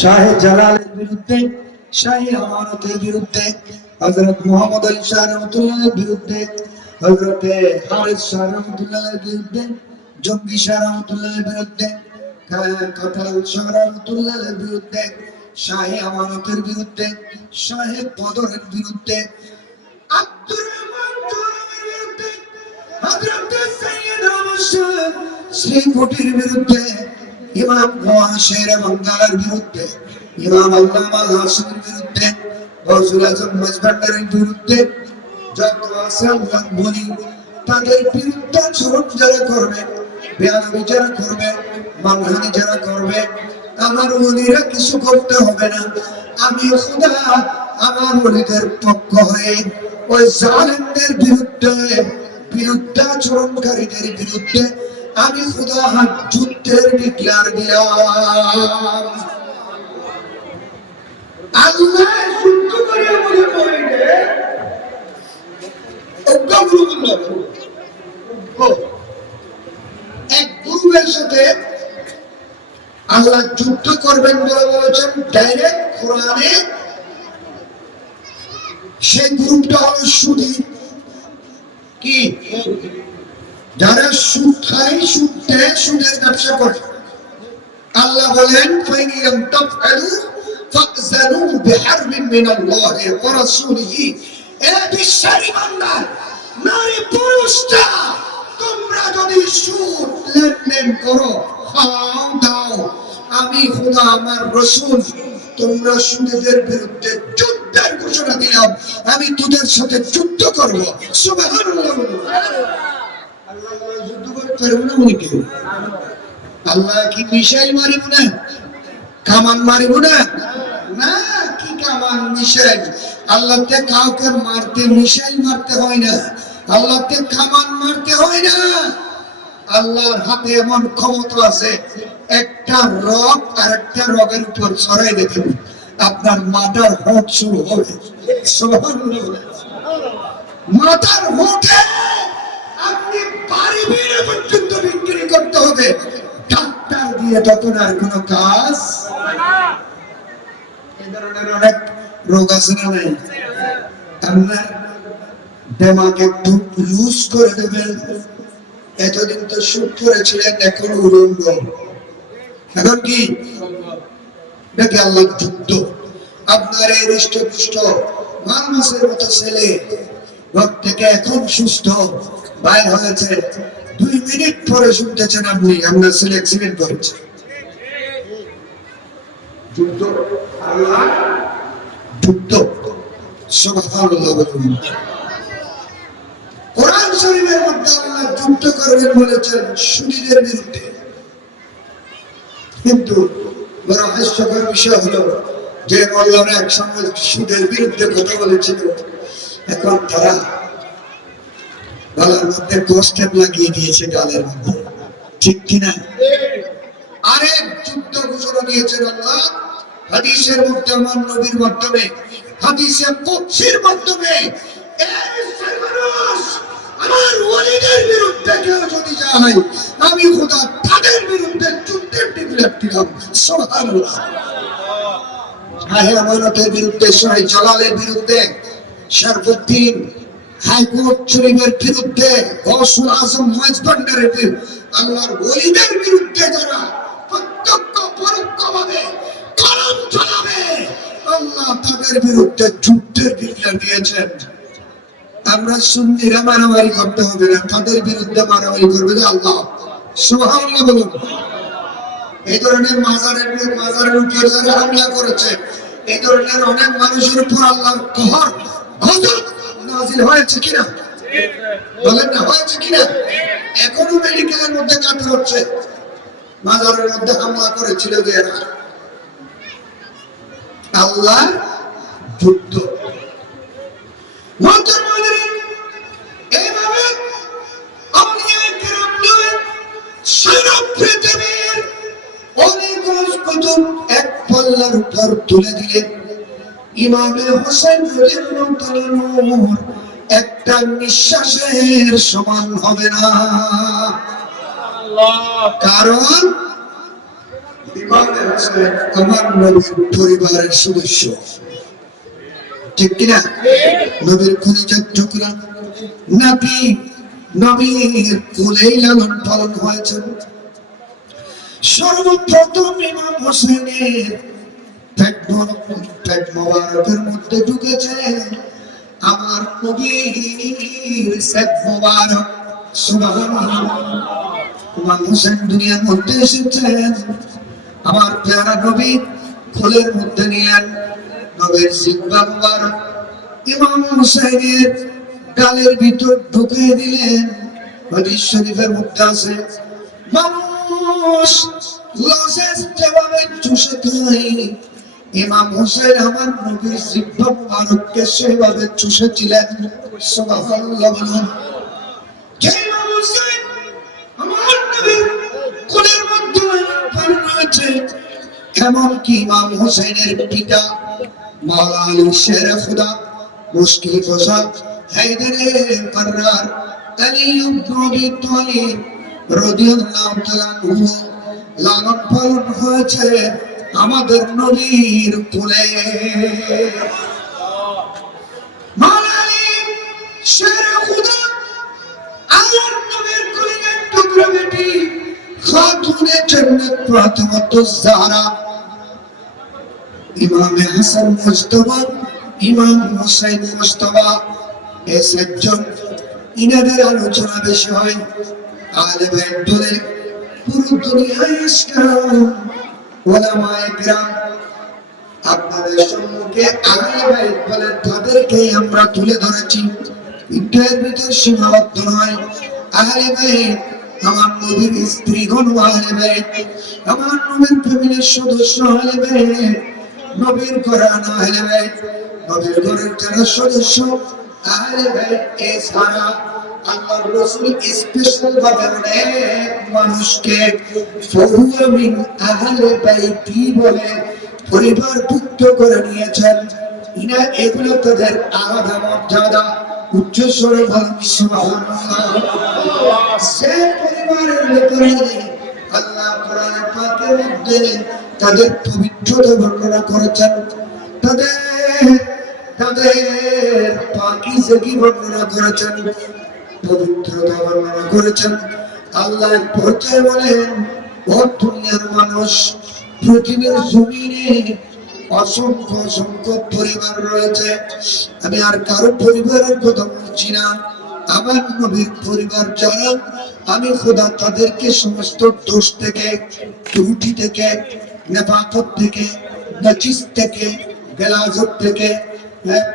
শাহে জালালের বিরুদ্ধে, শাহে আমানতের বিরুদ্ধে, হযরত মুহাম্মদ আলী শাহ রহমাতুল্লাহর বিরুদ্ধে, হযরত হারিস শাহ রহমাতুল্লাহর বিরুদ্ধে, জঙ্গি শাহ রহমাতুল্লাহর বিরুদ্ধে, কাতাল শাহ রহমাতুল্লাহর বিরুদ্ধে, শাহে আমানতের বিরুদ্ধে, শাহে বদরের বিরুদ্ধে, আব্দুর রহমান জোহরের বিরুদ্ধে, হযরত সৈয়দ আহমদ শাহ শ্রীকুটির বিরুদ্ধে, ইমাম ওয়াসির বাঙ্গালার বিরুদ্ধে, ইমাম আল্লামা হাসিমের বিরুদ্ধে, গৌসুল আজম মজভান্ডারের বিরুদ্ধে, যত আছে আল্লাহ বলি তাদের বিরুদ্ধে আচরণ যারা করবে, বেয়াদবি যারা করবে, মানহানি যারা করবে, আমার ওলিরা কিছু করতে হবে না। আমি খোদা আমার ওলিদের পক্ষ হয়ে ওই জালেমদের বিরুদ্ধে আচরণকারীদের বিরুদ্ধে আমি খোদা যুদ্ধের ডিক্লার দিলাম। আল্লাহ যুদ্ধ করে বলে বইলে এক গ্রুপের সাথে আল্লাহ যুদ্ধ করবেন বলে বলেছেন ডাইরেক্ট কোরআনে। সেই গ্রুপটা হলো সুদী, কি যারা সুদ খায়, সুদ দেয়, সুদের ব্যবসা করে। আল্লাহ বলেন ফাইন তাফআলু ফাযানু বিহারবিন মিনাল্লাহি ওয়া রাসূলিহি। এ বিশ্বাসী বান্দা নারী পুরুষরা, তোমরা যদি সুদ লেনদেন করো, খাও দাও, আমি খোদা আমার রাসূল তোমরা সুদের বিরুদ্ধে যুদ্ধের ঘোষণা দিলাম, আমি তোদের সাথে যুদ্ধ করব। সুবহানাল্লাহ। আল্লাহ যুদ্ধ করতে পারবে না মনে কেউ? আল্লাহ কি মিসাইল মারিব না, কামান মারিব না? না, কি কামান মিসাইল? আল্লাহতে কাউকে মারতে মিসাইল মারতে হয় না, আল্লাহতে কামান মারতে হয় না। আল্লাহর হাতে এমন ক্ষমতা আছে, একটা রগ আর একটা রগের উপর ছড়াই দেবেন, আপনার মাথার হোঁট শুরু হবে। সুবহানাল্লাহ। মাথার হোঁটে আপনি বাড়ি বেড়ে পর্যন্ত বিক্রি করতে হবে, ডাক্তার দিয়ে তখন আর কোনো কাজ। এই ধরনের অনেক রোগ আছে না নাই? আপনার দেমাগ একটু লুজ করে দেবেন। এতদিন তো সুদ করেছিলেন, এখন উলঙ্গ, এখন কি? নাকি আল্লাহ যুদ্ধ? আপনার এই হৃষ্টপুষ্ট মানুষের মতো ছেলে ঘর থেকে এখন সুস্থ বাইর হয়েছে, 2 মিনিট পরে শুনতেছেন আপনি আপনার ছেলে অ্যাক্সিডেন্ট করেছে। যুদ্ধ, আল্লাহ যুদ্ধ। সুবহানাল্লাহ। কোরআন শরীফের মধ্যে আল্লাহ যুদ্ধ করবেন বলেছেন সুদীদের বিরুদ্ধে। কিন্তু বড় হাস্যকর বিষয় হলো যে মোল্লারা একসঙ্গে সুদের বিরুদ্ধে কথা বলেছিল, এখন তারা গলার মধ্যে গোস্টেপ লাগিয়ে দিয়েছে গালের মধ্যে, ঠিক কিনা? আরেক যুদ্ধ ঘোষণা দিয়েছেন আল্লাহ হাদিসের মধ্যে, আমার নবীর মাধ্যমে, হাদিসে কুদসির মাধ্যমে। আমার ওলিদের বিরুদ্ধে কেউ যদি যায়, আমি খোদা তাদের বিরুদ্ধে যুদ্ধের ডিক্লার দিলাম। সুবহানাল্লাহ। শাহে আমানতের বিরুদ্ধে, শাহে জালালের বিরুদ্ধে, শরফুদ্দিন হাইকোর্ট শরীফের বিরুদ্ধে, গৌসুল আজম মজভান্ডারের বিরুদ্ধে, আল্লাহর ওলিদের বিরুদ্ধে যারা প্রত্যক্ষ পরোক্ষভাবে কালাম চালাবে, আল্লাহ তাদের বিরুদ্ধে যুদ্ধের ডিক্লার দিয়েছেন। আমরা সুন্নিরা মারামারি করতে হবে না, তাদের বিরুদ্ধে মারামারি করবে আল্লাহ। সুবহানাল্লাহ বলুন। এই ধরনের মাজারের উপর যারা হামলা করেছে, এই ধরনের অনেক মানুষের উপর আল্লাহর কহর গজব নাযিল হয়েছে কিনা? বলেন না, হয়েছে কিনা? এখনো মেডিকেলের মধ্যে কাটে হচ্ছে, মাজারের মধ্যে হামলা করেছিল যে এরা। আল্লাহ যুদ্ধ। এইভাবে আউলিয়া কিরামদের সারা পৃথিবীর অনেক কুতুব এক পাল্লার উপর তুলে দিলেন। ইমামে হোসেন রাদিয়াল্লাহু একটা নিঃশ্বাসের সমান হবে না। কারণ ইমামে হোসেন আমার নবীর পরিবারের সদস্য, ঠিক কিনা? নবীর কলিজার টুকরা, নবীর কোলেই লালন পালন হয়েছেন। সর্বপ্রথম ইমাম হোসেনের পেট মোবারকের মধ্যে ঢুকেছে আমার নবীর সেদ মোবারক। সুবহানাল্লাহ। ইমাম হোসেন দুনিয়ার মধ্যে এসেছেন, আমার প্যারা নবী কোলের মধ্যে নিলেন নবীর জিহ্বা মোবারক ইমাম হোসেনের গালের ভিতর ঢুকিয়ে দিলেন। হাদিস শরীফের মধ্যে আছে, মানুষ লজেন্স যেভাবে চুষে খায়, ইমাম হোসেন আমার নবীর জিহ্বা মোবারককে সেভাবে চুষেছিলেন। সুবহানাল্লাহ। বলুন, যে ইমাম হোসেন আমার নবীর কোলের মধ্যে পালন হয়েছে, এমনকি ইমাম হোসেনের পিতা মাওলা আলী শেরে খুদা মুশকিল কোষা হায়দারে কাররার আলী ইবনে আবি তালিব রাদিয়াল্লাহু তাআলা আনহু লালন পালন হয়েছে আমাদের নবীর কোলে। মাওলা আলী শেরে খুদা আমার নবীর কোলে টুকরা বেটি খাতুনে জান্নাত ফাতেমাতুজ জাহরা, ইমাম হাসান মুজতবা, ইমাম হুসাইন মুজতবা, এই চারজন, ইনাদের আলোচনা বেশি হয়। আহলে বাইত বলে পুরো দুনিয়ায় ইসলাম উলামায়ে কিরাম, আপনাদের সম্মুখে আহলে বাইত বলে তাদেরকে আমরা তুলে ধরেছি, কিন্তু এর ভিতর সীমাবদ্ধ নয়। আহলে বাইত আমার নবীর স্ত্রীগণ আহলে বাইত, আমার নবীর ফ্যামিলির সদস্য আহলে বাইত, নবীর ঘরানা আহলে বাইত, নবীর ঘরের যারা সদস্য আহলে বাইত। এছাড়া আল্লাহর রাসূল স্পেশাল ভাবে অনেক মানুষকে ফাহুয়া মিন আহলে বাইতি বলে পরিবারভুক্ত করে নিয়েছেন। ইনা এগুলো তাদের আলাদা মর্যাদা। উচ্চ স্বরে বলুন সুবহানাল্লাহ। সে পরিবারের ব্যাপারে আল্লাহ কোরআনে পাকের মধ্যে তাদের পবিত্রতা বর্ণনা করেছেন, তাদের পাকিজাগি বর্ণনা করেছেন, পবিত্রতা বর্ণনা করেছেন। আল্লাহ পর্যায়ে বলেন, ও দুনিয়ার মানুষ, পৃথিবীর জমিনে অসংখ্য অসংখ্য পরিবার রয়েছে, আমি আর কারো পরিবারের কথা বলছি না। আমার নবীর পরিবার যারা, আমি খোদা তাদেরকে সমস্ত দোষ থেকে, ত্রুটি থেকে, নেফাকত থেকে, নাজিস থেকে, গলাজত থেকে,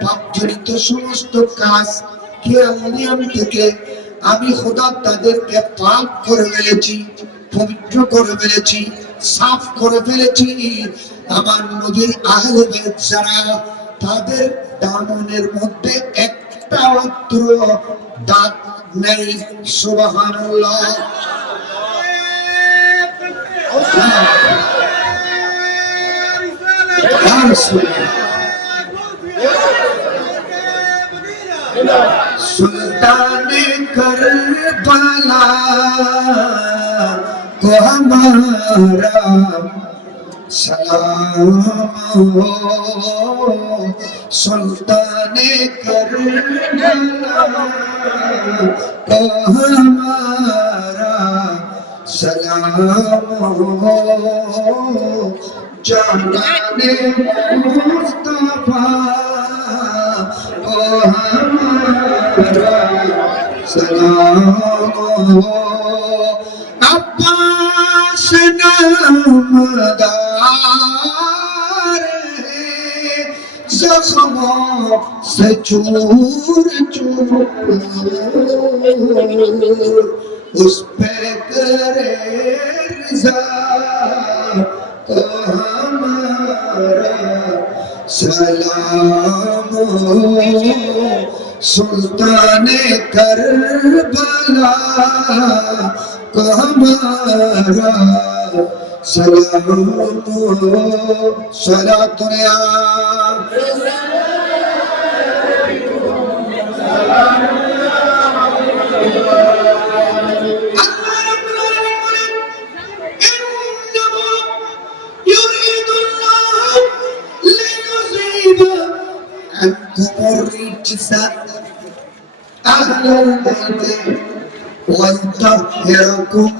পাপজনিত সমস্ত কাজ, খেয়াল নিয়ম থেকে আমি খোদা তাদেরকে পাক করে ফেলেছি, পবিত্র করে ফেলেছি, সাফ করে ফেলেছি। আমার নবীর আহলে বাইত যারা, তাদের দামনের মধ্যে একটা মাত্র দাগ নেই। সুবহানাল্লাহ। सुल्ताने करबला को हमारा सलाम हो, सुल्ताने करबला को हमारा सलाम हो, जाने मुस्तफा को हमारा सलाम हो। अब्बास नामदार जख्मों से चूर चूर, उस पे करे रिज़ा को हमारा सलाम हो, सुल्ताने करबला को हमारा सलाम हो। सलातो या আনকুমুর রিজসা আহলাল বাইতি ওয়া ইউতাহহিরুকুম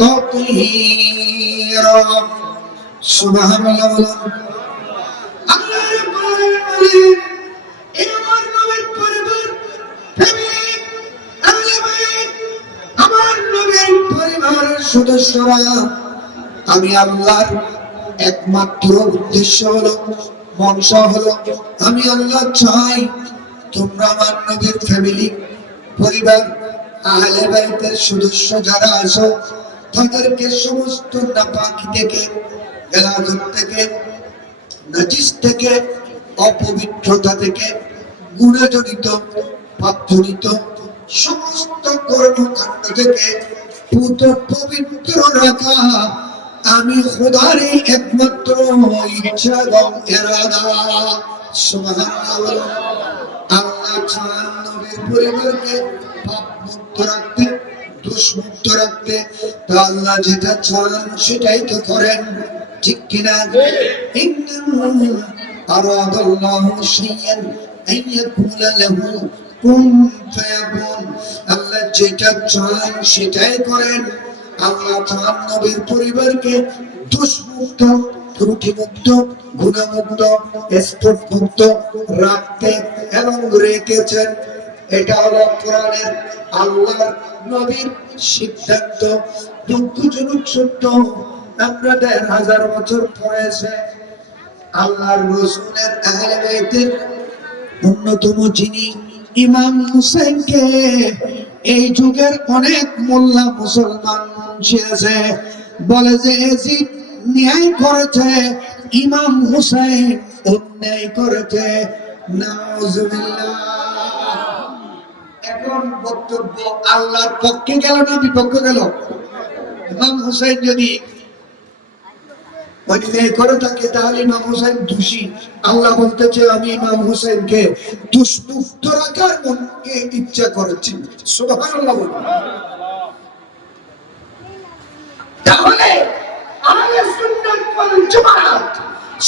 তাতহীরা। সুবহানাল্লাহ। আল্লাহ রাব্বুল আলামিন এই আমার নবীর পরিবার, ফ্যামিলি, আহলে বাইত, আমার নবীর পরিবারের সদস্যরা, আমি আল্লাহর একমাত্র উদ্দেশ্য হলো, মনসা হলো, আমি আল্লাহ চাই তোমরা আমার নবীর ফ্যামিলি, পরিবার, আহলে বাইতের সদস্য যারা আছো, তাদেরকে সমস্ত নাপাকি থেকে, গেলাগত থেকে, নাজিস থেকে, অপবিত্রতা থেকে, গুণাজনিত, পাপজনিত সমস্ত কর্মকাণ্ড থেকে পবিত্র রাখা আমি খোদার একমাত্র ইচ্ছা এবং ইরাদা। সুবহানাল্লাহ। আল্লাহ চান নবীর পরিবারকে পাপ মুক্ত রাখতে, দোষ মুক্ত রাখতে, তা আল্লাহ যেটা চান সেটাই তো করেন, ঠিক কিনা? ইন্নাহু আরাদাল্লাহু শাইআন আন ইয়াকুলা লাহু কুন ফায়াকুন। আল্লাহ যেটা চান সেটাই করেন। আল্লাহ চান নবীর পরিবারকে দোষমুক্ত, ত্রুটিমুক্ত, গুণমুক্ত, স্পট মুক্ত রাখতে এবং রেখেছেন। এটা হলো কোরআনের আল্লাহর নবীর সিদ্ধান্ত। দুঃখজনক সত্য, আমরা ১,৫০০ বছর পরে এসে আল্লাহর রাসূলের আহলে বাইতের অন্যতম যিনি ইমাম হুসাইনকে এই যুগের অনেক মোল্লা মুসলমান মুন্সি আছে বলে যে এজিদ ন্যায় করেছে, ইমাম হুসাইন অন্যায় করেছে। নাউজুবিল্লাহ। এখন বক্তব্য আল্লাহর পক্ষে গেল না বিপক্ষে গেল? ইমাম হুসাইন যদি অন্যায় করে থাকে তাহলে ইমাম হুসাইন দোষী। আল্লাহ বলতেছে আমি ইমাম হুসাইনকে দুষ্মুক্ত রাখার মনকে ইচ্ছা করেছি। সুবহানাল্লাহ। তাহলে আহলে সুন্নাত ওয়াল জামাত,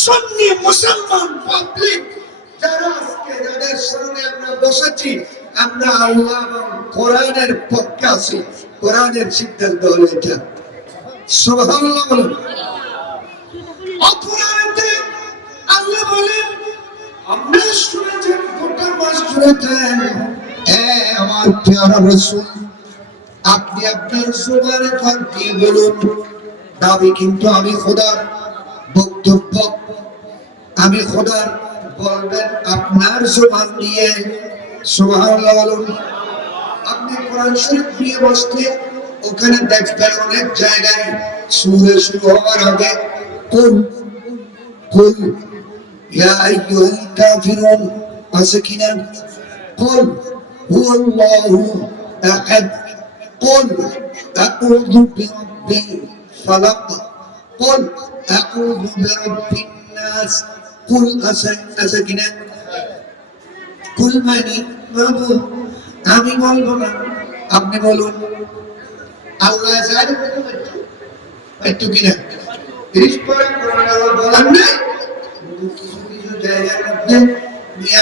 সুন্নি মুসলমান পাবলিক যারা আজকে যাদের সামনে আমরা বসেছি, আমরা আল্লাহ এবং কোরআনের পক্ষে আছি। কোরআনের সিদ্ধান্ত হলো এটা। সুবহানাল্লাহ। অপরাধে আল্লাহ বলেন, আমরা শুনেছেন, গোটা মাস শুনেছেন, হ্যাঁ আমার প্রিয় রাসূল, আপনি আপনার জবানে ফাঁক দিয়ে বলুন, দাবি কিন্তু আমি খোদার, বক্তব্য আমি খোদার, বলবেন আপনার জবান দিয়ে। সুবহানাল্লাহ বলুন। আপনি কোরআন শরীফ নিয়ে বসতে, ওখানে দেখবেন অনেক জায়গায় সূরা শুরু হওয়ার আগে কুল কুল ইয়া আইয়ুহাল কাফিরুন আছে কিনা? কুল হুয়াল্লাহু আহাদ, কুল আউযু বিরাব্বিল ফালাক, কুল আউযু বিরাব্বিন নাস। কুল আছে কিনা? কুল মানে বাবু আমি বলবো না, আপনি বলুন। আল্লাহ জানে একটু কিনা বলেন না, কিছু কিছু জায়গার মধ্যে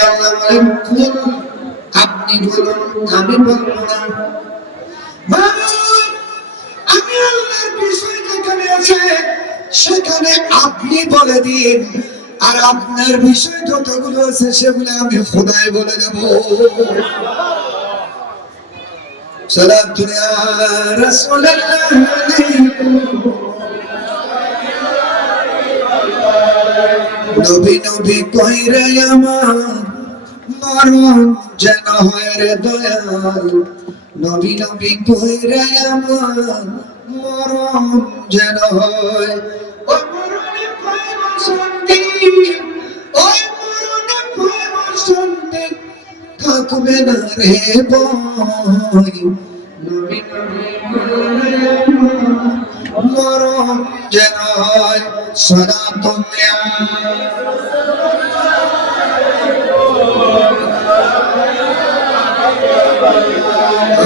আল্লাহ বলেন কুল, আপনি বলুন, আমি বলবো না। আমি আল্লাহর বিষয় যেখানে আছে সেখানে আপনি বলে দিন, আর আপনার বিষয় যতগুলো আছে সেগুলো আমি খোদাই বলে দেব। সালাতু ইয়া রাসূলুল্লাহ নবী নবী কইরে আমার মরণ যেন হয় রে দয়াল, নবী নবী কইরে আমার মরণ যেন হয়। ওই মরণে পাইব শান্তি, ওই মরণে পাইব শান্তি, থাকবে না রে ভয়। নবী নবী কইরে আমার মরণ যেন হয়। সালাতু ইয়া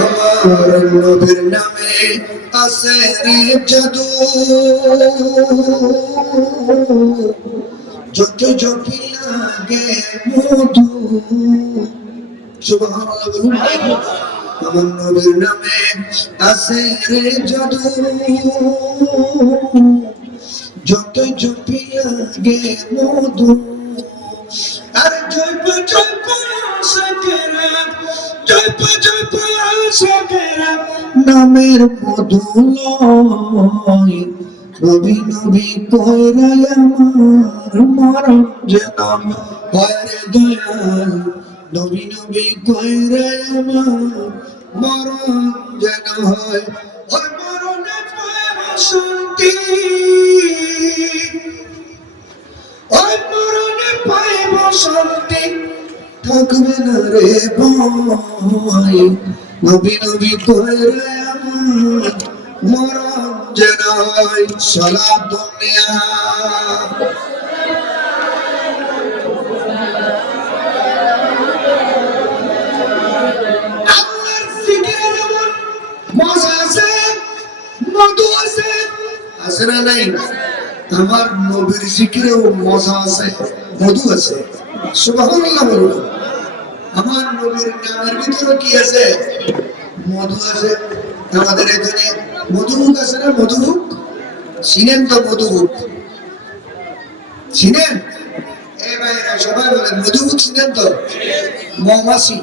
আমার নবীর নামে আছে রে জাদু, যদি জপি লাগে মধু। সুবহানাল্লাহ বলুন। আমার নবীর নামে আছে রে জাদু, যত জপি লাগে মধু। আর জপ জপ আশিকেরা, জপ জপ আশিকেরা নামের মধু লয়। নবী নবী কইরা আমার মরণ যেন হয় রে দয়াল। নবী নবী কইরা আমার মরণ যেন হয়। ওই মরণে পায় শান্তি, ওই মরণে পাইব শান্তি, থাকবে না রে ভয়। নবী নবী কইরা আমার মরণ যেন হয়। সালাতুন ইয়া আল্লাহর জিকিরে যেমন মজা আছে, মধু আছে, আছে না নাই? আমার নবীর জিকিরেও মজা আছে, মধু আছে। সুবহানাল্লাহ বলুন। আমার নবীর নামের ভিতরে কি আছে? মধু আছে। আমাদের এখানে মধুমুখ আছে না? মধুমুখ চিনেন তো? মধুমুখ চিনেন? এই ভাইরা সবাই বলেন মধুমুখ চিনেন তো? মৌমাছি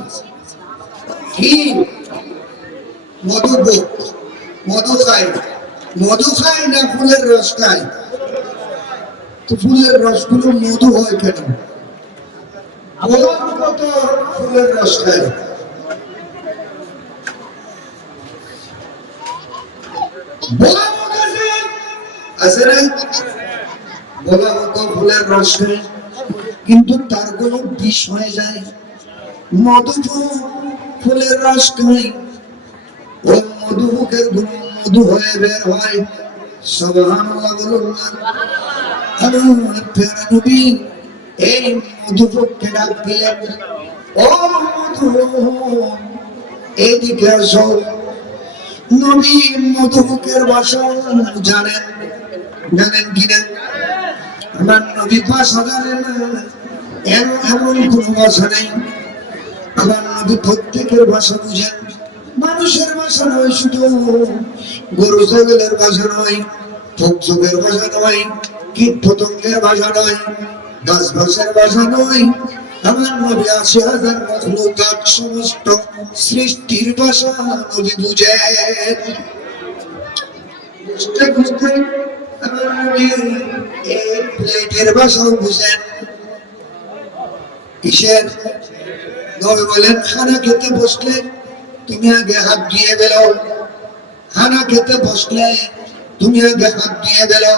কি মধুমুখ, মধু খায়। মধু খায় না ফুলের রস খায়? তো ফুলের রসগুলো মধু হয় কেন? কত ফুলের রস খায়। আছে না? বলা মতো ফুলের রস খায়, কিন্তু তার কোনো বিষ হয়ে যায়। মধুমুখ ফুলের রস খায়, ওই মধুমুখের গুণ মধু হয়ে বের হয়। সুবহানাল্লাহ বলুন না। আমার প্যারা নবী এই মধুমুখকে ডাক দিলেন, ও মধু এইদিকে আসো। নবী মধুমুখের ভাষা জানেন, জানেন কিনা? আমার নবী ভাষা জানেন না এমন কোন ভাষা নেই। আমার নবী প্রত্যেকের ভাষা বুঝেন। মানুষের ভাষা নয়, শুধু গরু ছাগলের ভাষা নয়, পক্ষের ভাষা নয়, কীট পতঙ্গের ভাষা নয়, গাছ গাছের ভাষা নয়। আমার নবী ৮০,০০০ মখলুকাত সমস্ত সৃষ্টির ভাষা নবী বুঝেন। বুঝতে বুঝতে আমার নবী এই প্লেটের ভাষাও বুঝেন। কিসের? নবী বলেন খানা খেতে বসলে তুমি আগে হাত ধুয়ে বেরো। খানা খেতে বসলে তুমি আগে হাত ধুয়ে বেরো।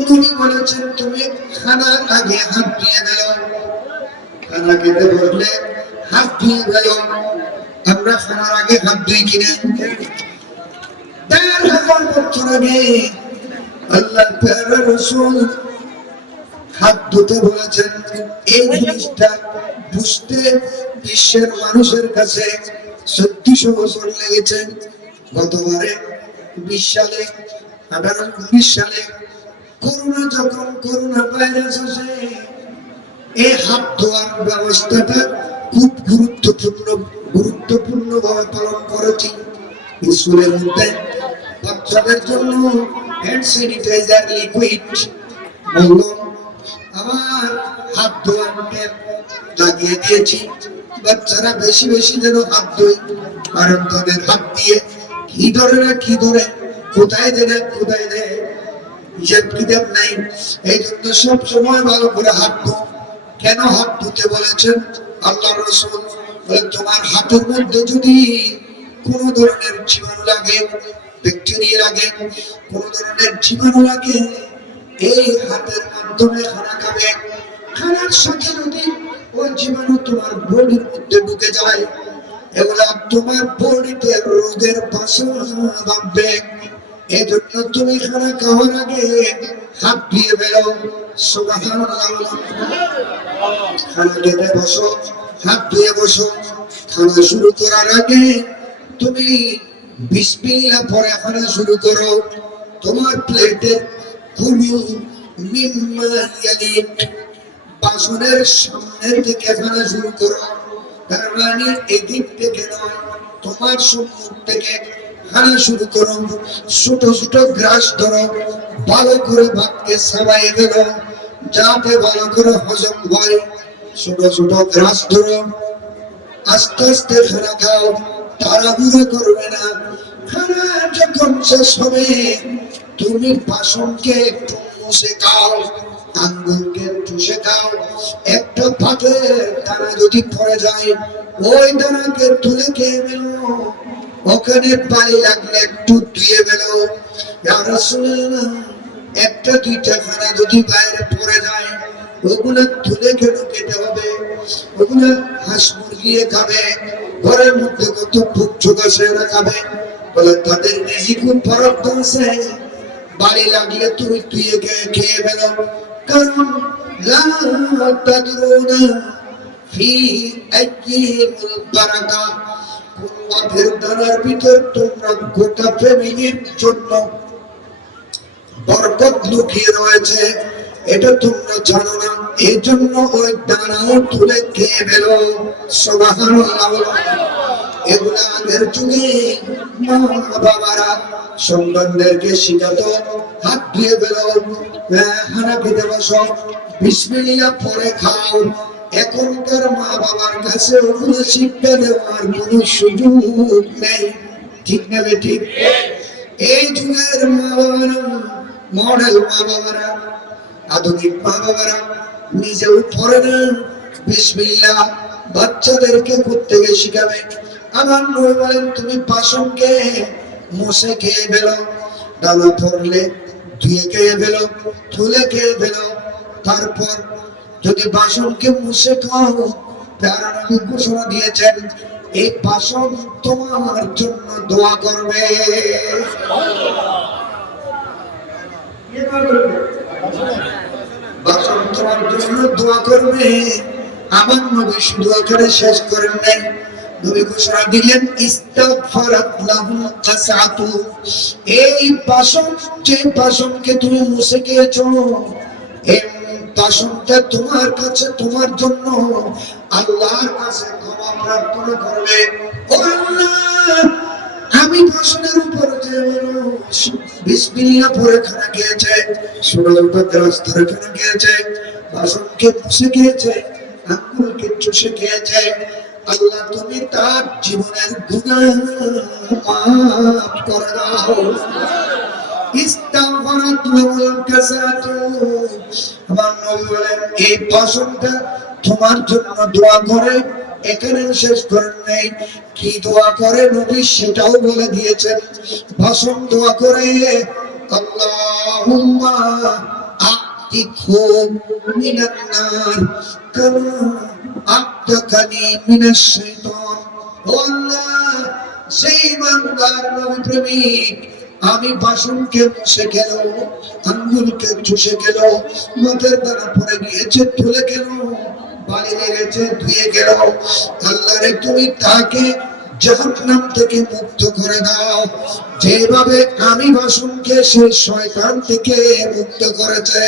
উনি বলেছেন তুমি খানার আগে হাত ধুয়ে বেরো। খানা খেতে বসলে হাত ধুয়ে বেরো। আমরা খানার আগে হাত ধুই কিনা? ১,০০০ বছর আগে আল্লাহর প্যারা রাসূল হাত ধুতে বলেছেন। এই জিনিসটা বুঝতে বিশ্বের মানুষের কাছে ৩৪০০ বছর লেগেছে। গতবারে ২০ সালে ১৮-১৯ সালে করোনা, যখন করোনা ভাইরাস আসে, এই হাত ধোয়ার ব্যবস্থাটা খুব গুরুত্বপূর্ণ ভাবে পালন করেছি। স্কুলের মধ্যে বাচ্চাদের জন্য হ্যান্ড স্যানিটাইজার লিকুইড মলম আমার হাত ধোয়ার ট্যাপ লাগিয়ে দিয়েছি। বাচ্চারা বেশি বেশি যেন হাত ধোয়, কারণ তাদের হাত দিয়ে কি ধরে না কি ধরে, কোথায় দেয় না কোথায় দেয়, হিসাব কিতাব নাই। এই জন্য সব সময় ভালো করে হাত ধো। কেন হাত ধুতে বলেছেন আল্লাহ রাসূল? বলে তোমার হাতের মধ্যে যদি কোন ধরনের জীবাণু লাগে, ব্যাকটেরিয়া লাগে, কোন ধরনের জীবাণু লাগে, এই হাতের মাধ্যমে খানা খাবে। খানার সাথে যদি ওই জীবাণু তোমার বডির মধ্যে ঢুকে যায়, এগুলা তোমার বডিতে রোগের বাসা বাঁধবে। এই জন্য তুমি খানা খাওয়ার আগে হাত ধুয়ে বেরো। সুবহানাল্লাহ। খানা খেতে বসো, হাত ধুয়ে বসো। খানা শুরু করার আগে তুমি বিসমিল্লাহ পড়ে খানা শুরু করো। তোমার প্লেটে কোনো মিম্মা ইয়ালিক, বাসনের সামনে থেকে ফেলা শুরু করো। তার মানে এদিক থেকে নয়, তোমার সম্মুখ থেকে হানা শুরু করো। ছোট ছোট গ্রাস ধরো, ভালো করে ভাতকে সাবাই ফেলো যাতে ভালো করে হজম হয়। ছোট ছোট গ্রাস ধরো, আস্তে আস্তে খানা খাও, তাড়াহুড়ো করবে না। খানা যখন শেষ হবে তুমি বাসনকে একটু মুছে খাও, আঙ্গুলকে চুষে খাও। একটা ভাতের দানা যদি পড়ে যায় ওই দানাকে তুলে খেয়ে ফেলো, ওখানে পানি লাগলে একটু ধুয়ে ফেলো। ইয়া রাসূলুল্লাহ, একটা দুইটা খানা যদি বাইরে পড়ে যায় ওগুলো তুলে কেন খেতে হবে? ওগুলো হাঁস মুরগি খাবে, ঘরের মধ্যে কত পুচ্ছু গাছেরা খাবে, বলে তাদের রিজিক খুব বরাদ্দ আছে, বাড়ি লাগলে তুমি তুই খেয়ে ফেলো। কারণ লা তাদরুনা ফি আইয়িল বারাকা, কোন মাঠের দানার ভিতর তোমরা গোটা ফ্যামিলির জন্য বরকত লুকিয়ে রয়েছে এটা তোমরা জানো না, এই জন্য ওই দানাও তুলে খেয়ে ফেলো। সুবহানাল্লাহ। এগুলা আগের যুগে মা বাবারা সন্তানদেরকে শিখাতো, হাত ধুয়ে ফেলো, হানাফিতে বসো, বিসমিল্লাহ পরে খাও। এখনকার মা বাবার কাছে ওগুলো শিক্ষা দেওয়ার কোনো সুযোগ নেই, ঠিক না ঠিক? এই যুগের মা বাবারা, মডেল মা বাবারা, আধুনিক মা বাবারা নিজেও পড়ে না বিসমিল্লাহ, বাচ্চাদেরকে করতে গিয়ে শিখাবে। আমার নবী বলেন তুমি বাসনকে মুছে খেয়ে ফেলো, ডালা পড়লে ধুয়ে খেয়ে ফেলো, তুলে খেয়ে ফেলো। তারপর যদি বাসনকে মুছে খাও, প্যারা নবী ঘোষণা দিয়েছেন এই বাসন তোমার জন্য দোয়া করবে। বাসন তোমার জন্য দোয়া করবে। আমার নবী শুধু এখানে শেষ করেন নাই, নবী ঘোষণা দিলেন ইস্তাগফারাত লাহু কাসাতু, এই বাসন, যে বাসনকে তুমি মুছে খেয়েছো, এই বাসনটা তোমার কাছে, তোমার জন্য আল্লাহর কাছে ক্ষমা প্রার্থনা করবে। ও আল্লাহ, আমি বাসনের উপর যে বিসমিল্লাহ পড়ে খানা খেয়েছে, সুরত রাস্তার খানা খেয়েছে, বাসনকে মুছে খেয়েছে, আঙ্গুলকে চুষে খেয়েছে, আল্লাহ তুমি তার জীবনের গুনাহ মাফ করে দাও। ইস্তাগফারাত লাহুল কাসাতু, আমার নবী বলেন এই বাসনটা তোমার জন্য দোয়া করে। এখানে শেষ করেন নাই, কি দোয়া করে নবী সেটাও বলে দিয়েছেন। বাসন দোয়া করে আল্লাহুম্মা আতিকহু মিনান নার কামা আতাকানি মিনাশ শাইতান। ও আল্লাহ, সেই বান্দার নবী প্রেমিক আমি বাসনকে মুছে গেল, আঙ্গুলকে চুষে গেল, মাথার দানা পড়ে গিয়েছে তুলে গেল, বাড়ি লেগেছে ধুয়ে গেল, আল্লাহ রে তুমি তাকে জাহান্নাম থেকে মুক্ত করে দাও যেভাবে আমি বাসনকে সেই শয়তান থেকে মুক্ত করেছে।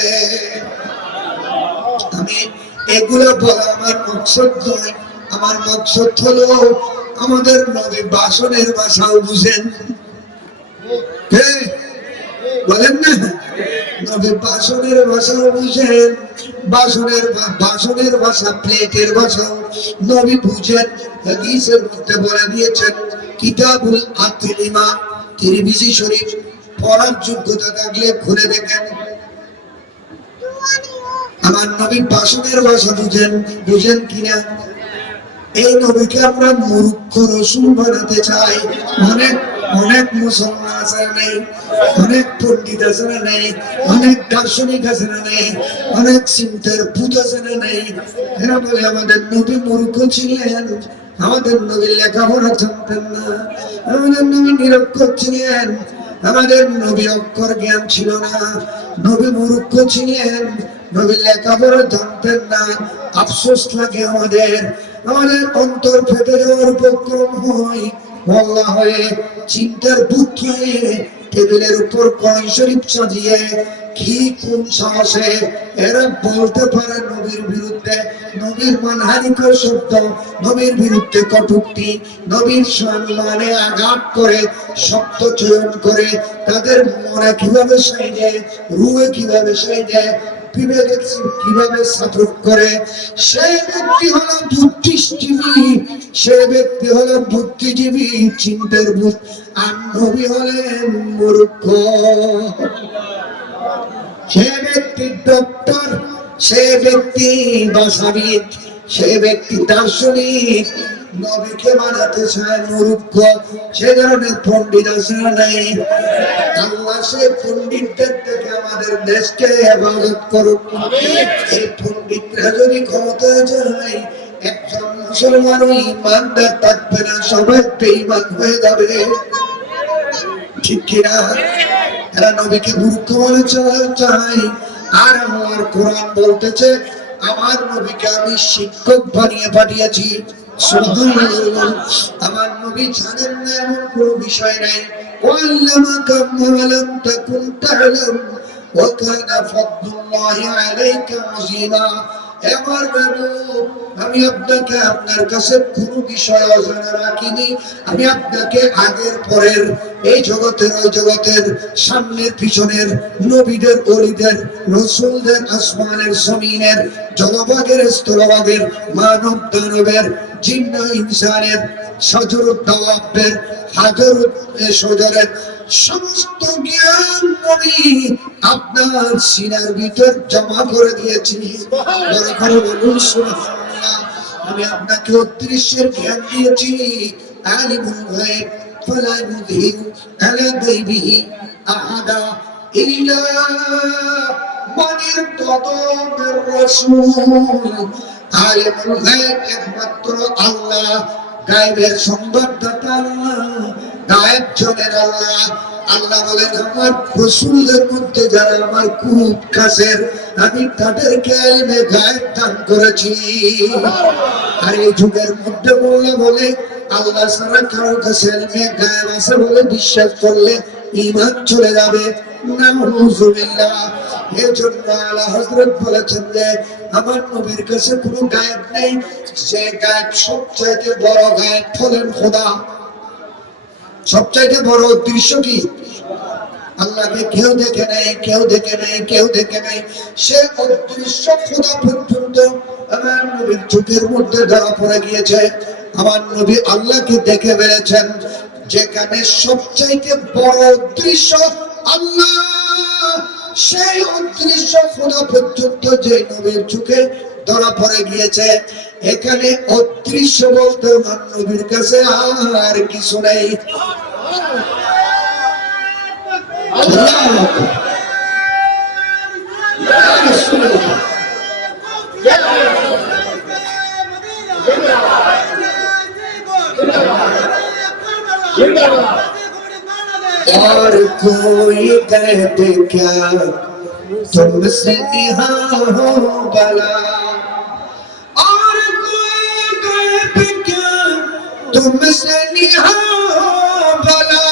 আমি এগুলো বলা আমার মকসদ নয়, আমার মকসদ হলো আমাদের নবী বাসনের ভাষাও বুঝেন। বলেন না, নবী বাসনের ভাষাও বুঝেন, বাসনের ভাষা, প্লেটের ভাষা নবী বুঝেন। হাদিসের মধ্যে বলে দিয়েছেন কিতাবুল আতলিমা, তিরমিজি শরীফ, পড়ার যোগ্যতা থাকলে খুলে দেখেন। আমার নবী বাসনের ভাষা বুঝেন, বুঝেন কিনা? এই নবীকে আমরা মূর্খ রসুল বানাতে চাই। অনেক অনেক মুসলমান আছে নেই, অনেক পণ্ডিত আছে না নেই, অনেক দার্শনিক আছে না নেই, অনেক চিন্তার ভূত আছে না নেই। এরা বলে আমাদের নবী মূর্খ ছিলেন, আমাদের নবী লেখাপড়া জানতেন না, আমাদের নবী নিরক্ষর ছিলেন, আমাদের নবী অক্ষর জ্ঞান ছিল না, নবী মূর্খ ছিলেন, নবী লেখাপড়া জানতেন না। আফসোস লাগে আমাদের, আমাদের অন্তর ফেটে যাওয়ার উপক্রম হয়, মোল্লা হয়ে, চিন্তার ভূত হয়ে টেবিলের উপর কোরআন শরীফ সাজিয়ে কি কোন সাহসে এরা বলতে পারে নবীর বিরুদ্ধে, নবীর মানহানিকর শব্দ, নবীর বিরুদ্ধে কটূক্তি, নবীর সম্মানে আঘাত করে, শব্দ চয়ন করে, তাদের মনে কিভাবে সাইজে, রুহে কিভাবে সাইজে, বিবেকে কিভাবে সাফুক করে। সেই ব্যক্তি হলো বুদ্ধিজীবী, সে ব্যক্তি হলো বুদ্ধিজীবী, চিন্তার বুধ। আর নবী হলেন মূর্খ। সে ব্যক্তি ডক্টর, সে ব্যক্তি ভাষাবিদ, সে ব্যক্তি দার্শনিক, নবীকে বানাতে চায় মূর্খ। সে ধরনের পণ্ডিত আছে নাই? আল্লাহ সে পণ্ডিতদের থেকে আমাদের দেশকে হেফাজত করুক। এই পণ্ডিতরা যদি ক্ষমতায় যায়, একজন মুসলমান ইমানদার থাকবে না, সবাই বেঈমান হয়ে যাবে। ঠিক কিনা? এরা নবীকে মূর্খ বলে চায়। আর আমার কোরআন বলতেছে আমার নবীকে আমি শিক্ষক বানিয়ে পাঠিয়েছি। সুবহানাল্লাহ। আমার নবী জানেন না এমন কোনো বিষয় নাই। ওয়াল্লামাকা মা লাম তাকুন তা'লাম ওয়া কানা ফাদলুল্লাহি আলাইকা আযীমা। আমার মাহবুব, আমি আপনাকে আপনার কাছে কোনো বিষয় অজানা রাখিনি। আমি আপনাকে আগের পরের, এই জগতের ওই জগতের, সামনের পিছনের, নবীদের ওলিদের, রসুলদের, আসমানের জমিনের, জলভাগের স্থলভাগের, মানব দানবের, জিন্ন ইনসানের, সজরুদ দাওয়াবের, হাজরুদ সজরের সমস্ত জ্ঞান নবী আপনার সিনার ভিতর জমা করে দিয়েছি। আমি আপনাকে অদৃশ্যের জ্ঞান দিয়েছি। আলিমুল গায়ব ফালা ইউযহিরু আলা গায়বিহি আহাদা ইল্লা মান ইরতাদা রাসূল। আলিমুল গায়ব একমাত্র আল্লাহ, গায়বের সংবাদদাতা আল্লাহ, গায়ব জানেন আল্লাহ। আল্লাহ বলেন আমার রাসূলদের মধ্যে যারা আমার খুব কাছের, আমি তাদেরকে ইলমে গায়ব দান করেছি। আর এই যুগের মধ্যে বলে আল্লাহ ছাড়া কারো কাছে ইলমে গায়ব আছে বলে বিশ্বাস করলে ঈমান চলে যাবে। নাউযুবিল্লাহ। এজন্য আলা হযরত বলেছেন যে আমার নবীর কাছে কোনো গায়ব নেই। যে গায়ব সবচাইতে বড় গায়ব হলেন খোদা। সবচাইতে বড় দৃশ্য কি? আল্লাহকে কেউ দেখে নাই, কেউ দেখে নাই, কেউ দেখে নাই। সে অদৃশ্য খোদা পর্যন্ত আমার নবীর চোখের মধ্যে ধরা পড়ে গিয়েছে। আমার নবী আল্লাহকে দেখে বেড়েছেন। যেখানে সবচাইতে বড় দৃশ্য আল্লাহ, সেই অদৃশ্য খোদা পর্যন্ত যে নবীর চোখে ধরা পড়ে গিয়েছে, এখানে অদৃশ্য বলতে আমার নবীর কাছে আর কিছু নেই। और कोई कहते क्या तुमसे निहा हो भला, और कोई कहते क्या तुमसे निहा हो भला,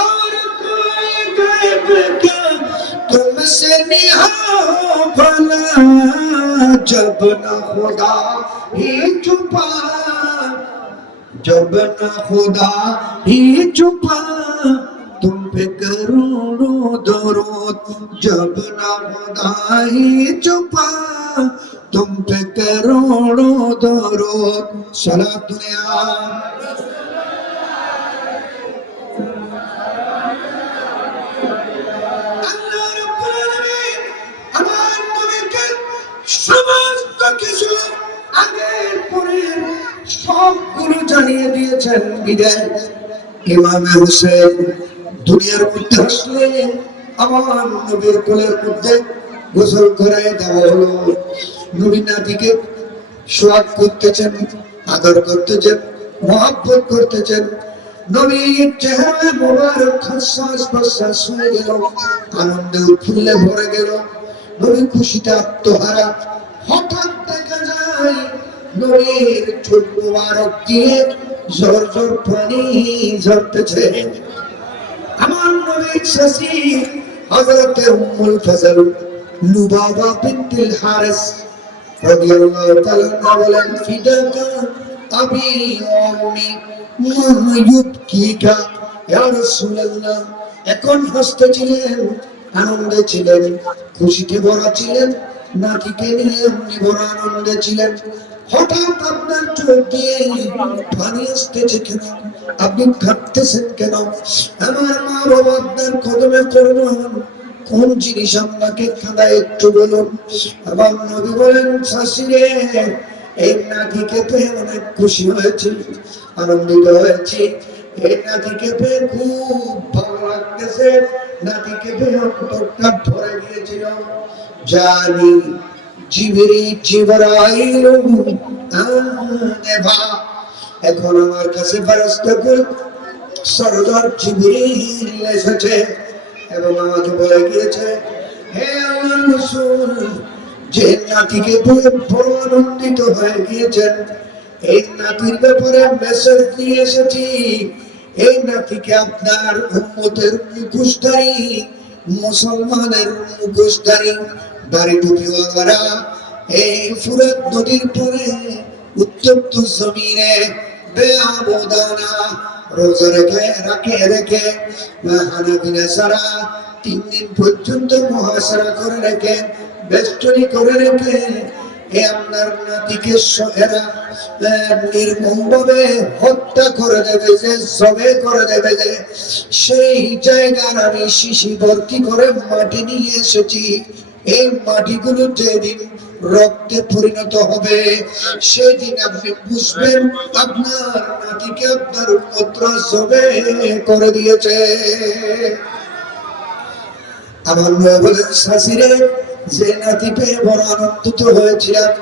और कोई कहते क्या तुमसे निहा हो भला, जब न खुदा ही छुपा, जब न खुदा ही छुपा तुम पे करोड़ों दरूद, जब न खुदा ही छुपा तुम पे करोड़ों दरूद। सलात दुनिया अल्लाह रब्बुल आलामीन আমার নবীকে সমস্ত কিছু আগের পরের সবগুলো জানিয়ে দিয়েছেন। বিদায় ইমাম হোসেন দুনিয়ার মধ্যে আসলে আমার নবীর কোলের মধ্যে গোসল করায় দেওয়া হলো। নবী নাতিকে সোয়াগ করতেছেন, আদর করতেছেন, মহব্বত করতেছেন। নবীর চেহারা মোবারক হাসাস প্রশ্বাস হয়ে গেল, আনন্দে উৎফুল্লে ভরে গেল। নবী খুশিতে আত্মহারা। হঠাৎ দেখা যায় নবীর চোখ মোবারক দিয়ে ঝরঝর পানি ঝরতেছে। আমার নবীর শাসি হযরত উম্মুল ফজল লুবাবা বিনতুল হারিস রাদিয়াল্লাহু তাআলা বলেন ফিদাকা আবি ওয়া উম্মি মা ইউবকিকা ইয়া রাসূলুল্লাহ। এখন হাসতে ছিলেন, আনন্দে ছিলেন, খুশিতে ভরা ছিলেন, নাতিকে নিয়ে এমনি ভরা আনন্দে ছিলেন। হঠাৎ আপনার চোখ দিয়ে পানি আসতেছে কেন? আপনি কাঁদতেছেন কেন? আমার মা বাবা আপনার কদমে করবেন, কোন জিনিস আপনাকে কাঁদায় একটু বলুন। আমার নবী বলেন শাশুড়ে এই নাতিকে পেয়ে অনেক খুশি হয়েছি, আনন্দিত হয়েছি। এই নাতিকে পেয়ে খুব ভালো লাগতেছে, নাতিকে পেয়ে অন্তরটা ভরে গিয়েছিল। জানি জিবরাইল আনেভা, এখন আমার কাছে ফেরেশতাকুল সরদার জিবরিল এসেছে এবং আমাকে বলে গিয়েছে, হে আল্লাহর রাসূল, যে নাতিকে পেয়ে বড় আনন্দিত হয়ে গিয়েছেন, এই নাতির ব্যাপারে মেসেজ নিয়ে এসেছি। এই নাতিকে আপনার উম্মতের মুখোশধারী, মুসলমানের মুখোশধারী, দাড়ি টুপিওয়ালারা এই ফুরাত নদীর পরে উত্তপ্ত জমিনে বেআবদানা রোজা রেখে হানাফিরা সারা 3 দিন পর্যন্ত মুহাসারা করে রেখে, বেষ্টনী করে রেখে আপনার নাতিকে এরা নির্মমভাবে হত্যা করে দেবে, যে জবে করে দেবে, যে সেই জায়গার আমি শিশি ভর্তি করে মাটি নিয়ে এসেছি। এই মাটিগুলো যেদিন রক্তে পরিণত হবে, সেদিন আপনি বুঝবেন আপনার নাতিকে আপনার উম্মতরা জবে করে দিয়েছে। আমার নবী বলেন শাশুড়ে, যে নাতি পেয়ে বড় আনন্দিত হয়েছিলাম,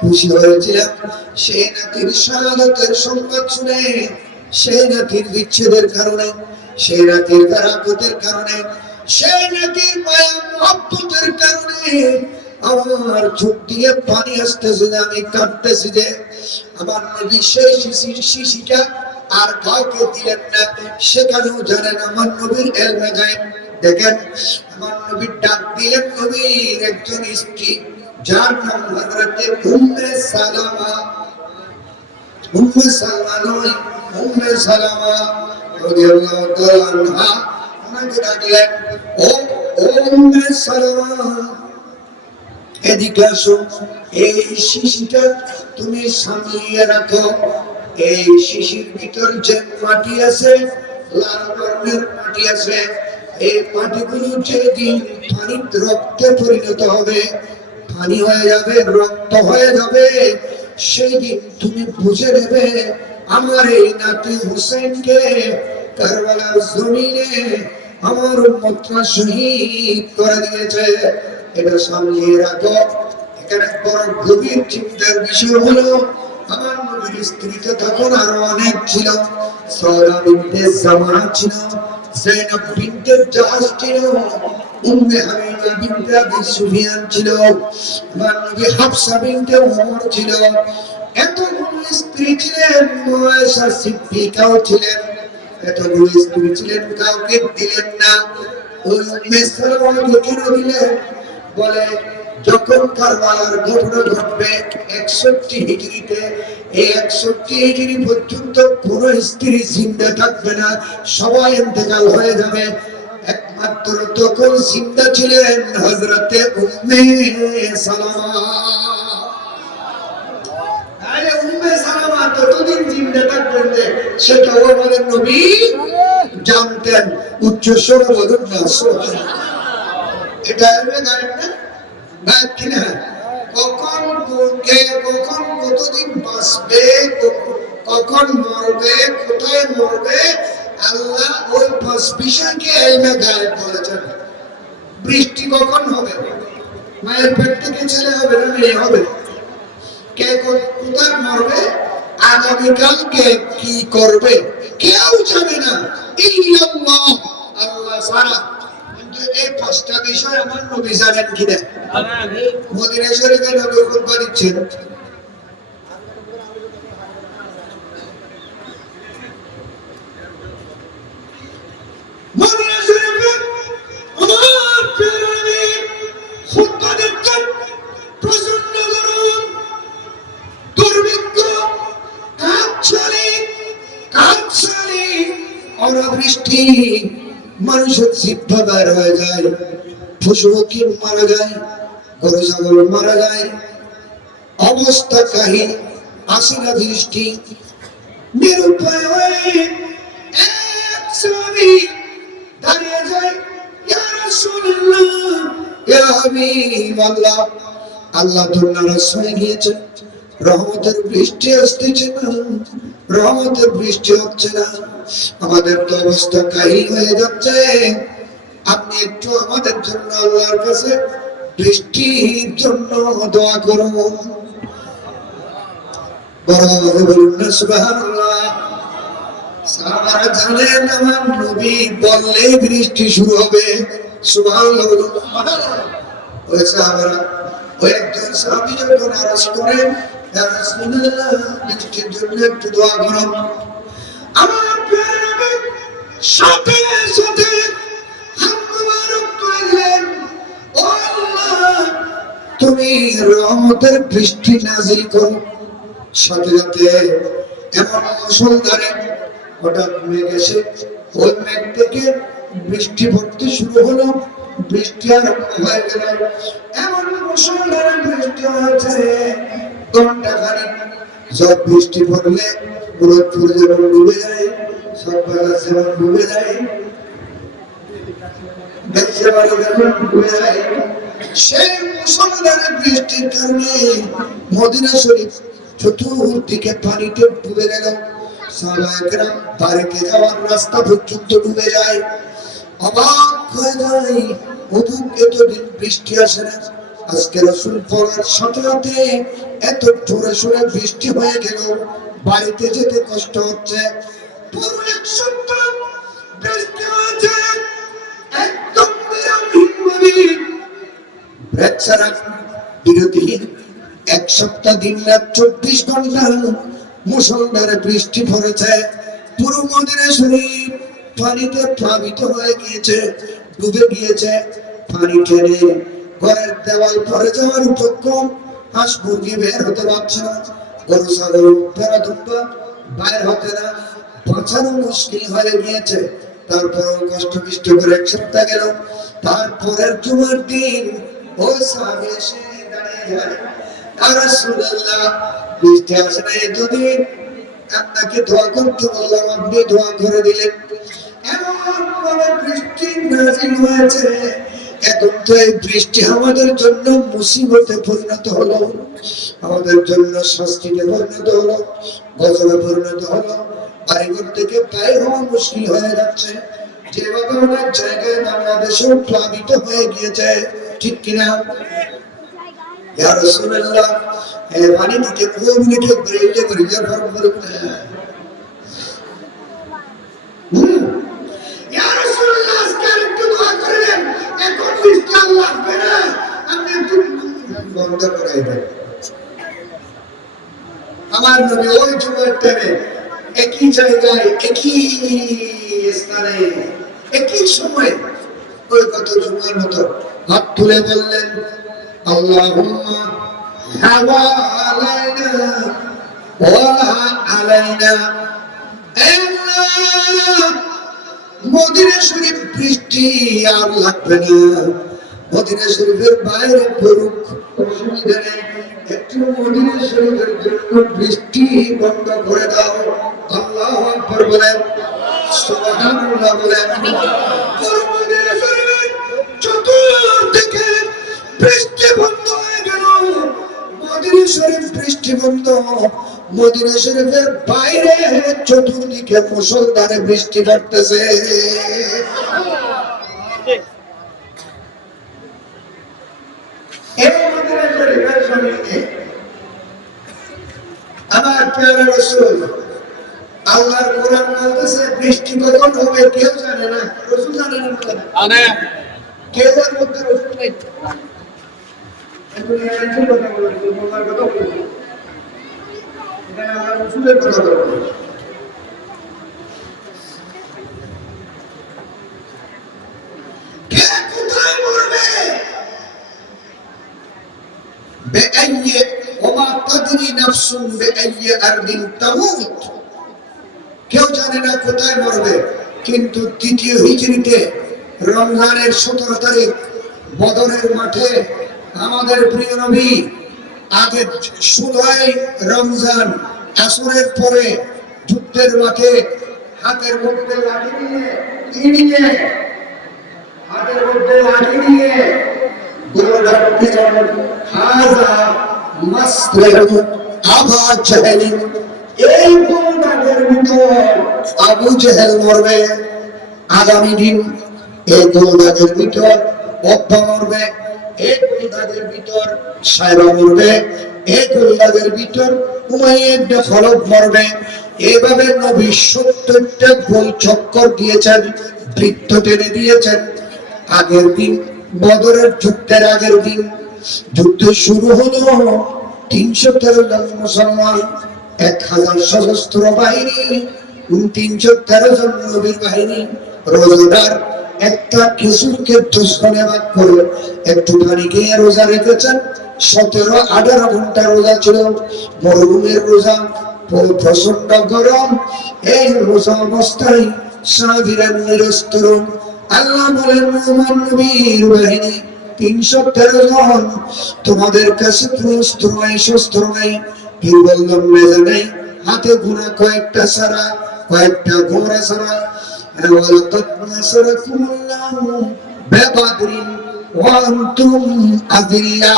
খুশি হয়েছিলাম, সেই নাতির শাহাদাতের সংবাদ শুনে, সেই নাতির বিচ্ছেদের কারণে, সেই নাতির ফেরাকতের কারণে, সেই নাতির মায়া মহব্বতের কারণে আমার চোখ দিয়ে পানি আসতেছে, যে আমি কাঁদতেছি। যে আমার নবী সেই শিশিটা আর কাউকে দিলেন না, সেখানেও জানেন আমার নবীর ইলমে গায়েব। দেখেন আমার নবীর ডাক দিলেন নবীর একজন স্ত্রী, যার নাম হযরতে উম্মে সালামা। উম্মে সালামা নয়, উম্মে সালামা রাদিয়াল্লাহু তাআলা আনহা। ওনাকে ডাকলেন, ও উম্মে সালামা, এদিকে আসো, এই শিশিটা তুমি সামলিয়ে রাখো। এই শিশির ভিতর যে মাটি আছে, লাল বর্ণের মাটি আছে, এই মাটিগুলো যেদিন পানির রক্তে পরিণত হবে, পানি হয়ে যাবে, রক্ত হয়ে যাবে, সেই দিন তুমি বুঝে নেবে আমার এই নাতি হুসেনকে কারবালার জমিনে আমার উম্মতরা শহীদ করে দিয়েছে। এটা সামলিয়ে রাখো। এখানে বড় গভীর চিন্তার বিষয় হলো, আমার নবীর স্ত্রী তো তখন আরো অনেক ছিল। সাওদা বিনতে জামাহ ছিল, যায়েনব বিনতে জাহাশ ছিল, উম্মে হাবিবা বিনতে আবি সুফিয়ান ছিল, আমার নবী হাফসা বিনতে ওমর ছিল। এতগুলো স্ত্রী ছিলেন, মুয়াশা সিদ্দিকাও ছিলেন। এতগুলো স্ত্রী ছিলেন, কাউকে দিলেন না। ওই উম্মে সালামাকে কেন দিলেন? বলে যখন কারবালার ঘটনা ঘটবে 61 হিজরিতে, এই 61 হিজরি পর্যন্ত কোন স্ত্রী জিন্দা থাকবে না, সবাই ইন্তেকাল হয়ে যাবে। একমাত্র তখন জিন্দা ছিলেন হযরতে উম্মে সালামা। আরে উম্মে সালামা ততদিন জিন্দা থাকবেন যে সেটাও আমাদের নবী জানতেন। উচ্চ স্বরে বলুন না সুবহানাল্লাহ। এটা এমনি গায়েব না, গায়েব কিনা? কখন কে কখন কতদিন বাঁচবে, কখন মরবে, কোথায় মরবে, আল্লাহ ওই বিষয়কে এলমে গায়েব বলেছেন। বৃষ্টি কখন হবে, মায়ের পেট থেকে ছেলে হবে না মেয়ে হবে, কে কোথায় মরবে, আগামীকাল কে কি করবে, কেউ জানে না, ইল্লাল্লাহ, আল্লাহ ছাড়া। কিন্তু এই 5টা বিষয় আমার নবী জানেন কিনা? মদিনা শরীফে নবী খুতবা দিচ্ছেন, মদিনা বৃষ্টি মানুষের জিহ্বা বের হয়ে যায়, পশু পাখি মারা যায়, গরু ছাগল মারা যায়, অবস্থা কাহিল, আসে না বৃষ্টি। নিরুপায় হয়ে এক সাহাবী দাঁড়িয়ে যায়, ইয়া রাসূলুল্লাহ, ইয়া হাবিবাল্লাহ, আল্লাহ তো নারাজ হয়ে গিয়েছে, রহমতের বৃষ্টি আসতেছে না, রহমতের বৃষ্টি হচ্ছে না, আমাদের তো অবস্থা কাহিল হয়ে যাচ্ছে, আপনি একটু আমাদের জন্য আল্লাহর কাছে বৃষ্টির জন্য দোয়া করুন। বড় বলুন না সুবহানাল্লাহ। সাহাবারা জানেন আমার নবী বললে বৃষ্টি শুরু হবে, সুবহানাল্লাহ বলুন। ওই সাহাবারা, ওই একজন সাহাবী যখন আরজ করেন, ইয়া রাসূলুল্লাহ, বৃষ্টির জন্য একটু দোয়া করুন, আমার প্রিয় নবী সাথে সাথে হাত মোবারক তুললেন, ও আল্লাহ, তুমি রহমতের বৃষ্টি নাযিল করো। সাথে সাথে এমন মুষলধারে হঠাৎ মেঘ এসে ওই মেঘ থেকে বৃষ্টি পড়তে শুরু হলো, বৃষ্টি আরম্ভ হয়ে গেল, এমন মুষলধারে বৃষ্টি হয়েছে ঘন্টাখানিক। সব বৃষ্টি পড়লে মুরাদপুর যেমন ডুবে যায়, সব বাজার যেমন ডুবে যায়, বেচাবাড়ি যেমন ডুবে যায়, সেই মুষলধারে বৃষ্টির কারণে মদিনা শরীফ চতুর্দিকে পানিতে ডুবে গেল। সাহাবায়ে কেরাম বাড়িতে যাওয়ার রাস্তা পর্যন্ত ডুবে যায়, অবাক হয়ে যায়, হুজুর এতদিন বৃষ্টি আসে না, আজকে রাসূল পড়ার সাথে সাথে এত জোরে সোরে বৃষ্টি হয়ে গেল, বাড়িতে যেতে কষ্ট হচ্ছে। পুরো এক সপ্তাহ বৃষ্টি হয়েছে, একদম বিরামহীনভাবে, ব্রেক ছাড়া, বিরতিহীন, এক সপ্তাহ দিন রাত 24 ঘন্টা মুষলধারে বৃষ্টি পড়েছে। পুরো মদিনা শরীফ পানিতে প্লাবিত হয়ে গিয়েছে, ডুবে গিয়েছে। পানি টেনে ঘরের দেওয়াল পড়ে যাওয়ার উপক্রম, হাঁস মুরগি বের হতে পারছে না, গরু ছাগল ভেড়া দুম্বা বাইর হতে না, বাঁচানো মুশকিল হয়ে গিয়েছে। তারপরেও কষ্ট বিষ্ট করে এক সপ্তাহ গেল। তারপরের জুমার দিন ওই সাহাবী এসে দাঁড়িয়ে যায়, ইয়া রাসূলুল্লাহ, বৃষ্টি আসে না এতদিন, আপনাকে দোয়া করতে বললাম, আপনি দোয়া করে দিলেন, এমন ভাবে বৃষ্টি নাযিল হয়েছে, এখন তো এই বৃষ্টি আমাদের জন্য মুসিবতে পরিণত হলো, আমাদের জন্য শাস্তিতে পরিণত হলো, গজবে পরিণত হলো, বাড়িঘর থেকে বাইরে হওয়া মুশকিল হয়ে যাচ্ছে। যেভাবে অনেক জায়গায় বাংলাদেশেও প্লাবিত হয়ে গিয়েছে, ঠিক কিনা? ইয়া রাসূলুল্লাহ, এই পানি থেকে কোমিনিকে ব্রেইলে করে রিজার্ভ করে ইয়া রাসূলুল্লাহ, আজকে একটু দোয়া করেন, এখন বৃষ্টি আল্লাহ আসবে না, আপনি একটু বন্ধ করাই দেন। আমার নবী ওই জুমার টাইমে একই জায়গায়, একই স্থানে, একই সময়, ওই কত জুমার মতো হাত তুলে বললেন, আল্লাহুম্মা হাওয়া আলাইনা ওয়ালা আলাইনা, আল্লাহ, মদিনা শরীফ বৃষ্টি আর লাগবে না, মদিনা শরীফের বাইরে পড়ুক, অসুবিধা নেই, একটু মদিনা শরীফের জন্য বৃষ্টি বন্ধ করে দাও। আল্লাহু আকবার বলেন, সুবহানাল্লাহ বলেন। পুরো মদিনা শরীফের চতুর্দিকে বৃষ্টি বন্ধ হয়ে গেল, মদিনা শরীফ বৃষ্টি বন্ধ, মদিনা শরীফের বাইরে চতুর্দিকে মুষলধারে বৃষ্টি পড়তেছে। আমার প্রিয় রাসূল, আল্লাহর কোরআন বলতেছে বৃষ্টি কখন হবে কেউ জানে না, রাসূল জানে না, জানে কেউ, এর মধ্যে রাসূল নাই। এখন এই কথা বলে বলার কথা বলে এটা আমরা রাসূলের কথা বলবো। কে কোথায় মরবে, বেআইয়ি ওমা তাদরি নাফসুন বেআইয়ি আরদিন তামুত, কেউ জানে না কোথায় মরবে, কিন্তু তৃতীয় হিজরিতে রমজানের 17 তারিখ বদরের মাঠে আমাদের প্রিয় নবী আগে 16 রমজান আসরের পরে যুদ্ধের মাঠে হাতের মধ্যে লাঠি নিয়ে হাতের মধ্যে লাঠি নিয়ে হাজা মাসলাহু আবা জাহেল, এই গোলদাগের ভিতর আবু জেহেল মরবে আগামী দিন, এই গোলদাগের ভিতর অব্বা মরবে, এই গোলদাগের ভিতর সায়বা মরবে, এই গোলদাগের ভিতর উমাইয়া ইবনে খলফ মরবে। এইভাবে নবী 70টা গোল চক্কর দিয়েছেন, বৃত্ত টেনে দিয়েছেন। আগের দিন বদরের যুদ্ধের আগের দিন যুদ্ধ শুরু হলো, 313 জন মুসলমান, 1000 সশস্ত্র বাহিনী, 313 জন নবীর বাহিনী। রোজাদার একটা খেজুরকে 10 ভাগে ভাগ করে একটুখানি খেয়ে রোজা রেখেছেন। 17-18 ঘন্টা রোজা ছিল, মরুভূমির রোজা, প্রচন্ড গরম। এই রোজা অবস্থায় সাহাবীরা নিরস্ত্র। আল্লাহ বলেন, মুহাম্মদ নবীর বাহিনী 313 জন, তোমাদের কাছে অস্ত্র নাই, শস্ত্র নাই, কি বললাম মেজা নাই, হাতে গুনা কয়েকটা ছাড়া, কয়েকটা ঘোড়া ছাড়া। ওয়ালাকাদ নাসারাকুমুল্লাহু বিবাদরিন ওয়া আনতুম আযিল্লা,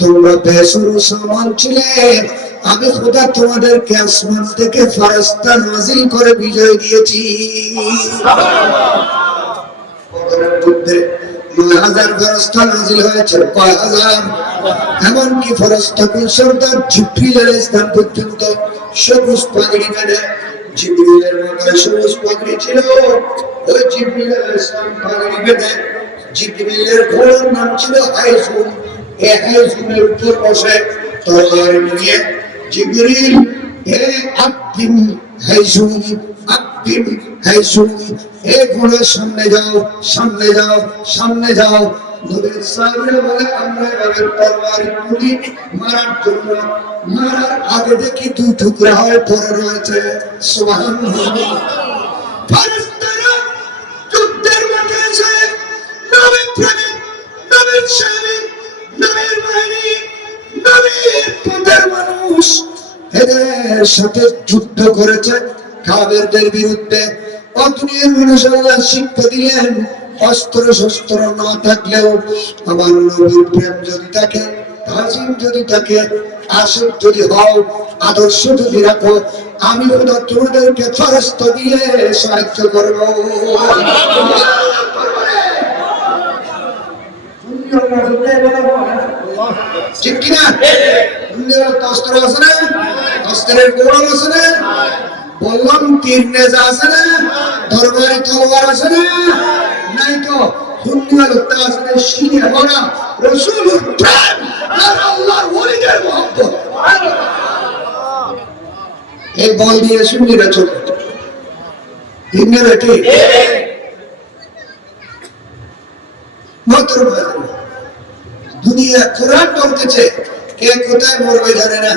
তোমরা বেসুরো সামান ছিলে, আমি খোদা তোমাদেরকে আসমান থেকে ফেরেশতা নাযিল করে বিজয় দিয়েছি। বদরের যুদ্ধে 9000 ফেরেশতা নাযিল হয়েছে। কয় হাজার? এমনকি ফেরেশতা সরদার জিবরিল আলাইহিস সালাম পর্যন্ত সবুজ পাগড়ি বেঁধে, জিবরিলের মাথায় সবুজ পাগড়ি ছিল, ওই জিবরিল আলাইহিস সালাম পাগড়ি বেঁধে, জিবরিলের ঘোড়ার নাম ছিল হাইজুম, এই হাইজুমের উপর বসে তরবারি নিয়ে জিবরিল, হে আকিম হাইজুম, আকিম হাইজুম, এ ঘোড়া সামনে যাও, সামনে যাও, সামনে যাও। নবীর সাহাবীরা বলে, আমরা এভাবে তরবারি তুলি মারার জন্য, মারার আগে দেখি 2 টুকরা হয়ে পড়ে রয়েছে। সুবহানাল্লাহ। ফেরেশতারা যুদ্ধের মাঠে এসে নবীর প্রেমিক, নবীর সৈনিক, নবীর বাহিনী, নবীর পথের মানুষ এদের সাথে যুদ্ধ করেছে কাফেরদের বিরুদ্ধে। দুনিয়ার মানুষ আল্লাহ শিক্ষা দিলেন, অস্ত্র শস্ত্র না থাকলেও আমার নবীর প্রেম যদি থাকে, তাজিম যদি থাকে, আশিক যদি হও, আদর্শ যদি রাখো, আমি খোদা তোমাদেরকে ফেরেশতা দিয়ে সাহায্য করব। ঠিক কিনা? অস্ত্র আছে না? অস্ত্রের গোড়াল আছে না? বললাম তীর নেজা আছে না? তরবারি তলোয়ার আছে না? নাই তো। দুনিয়ার তাজরে শিরে ভরা রাসূলুর প্রেম আর আল্লাহর ওলিদের মহব্বত। এই বল দিয়ে সুন্নিরা চলে ইন্নে বেটি মাত্র দুনিয়া কোরআন বলতেছে, কে কোথায় মরবে জানে না।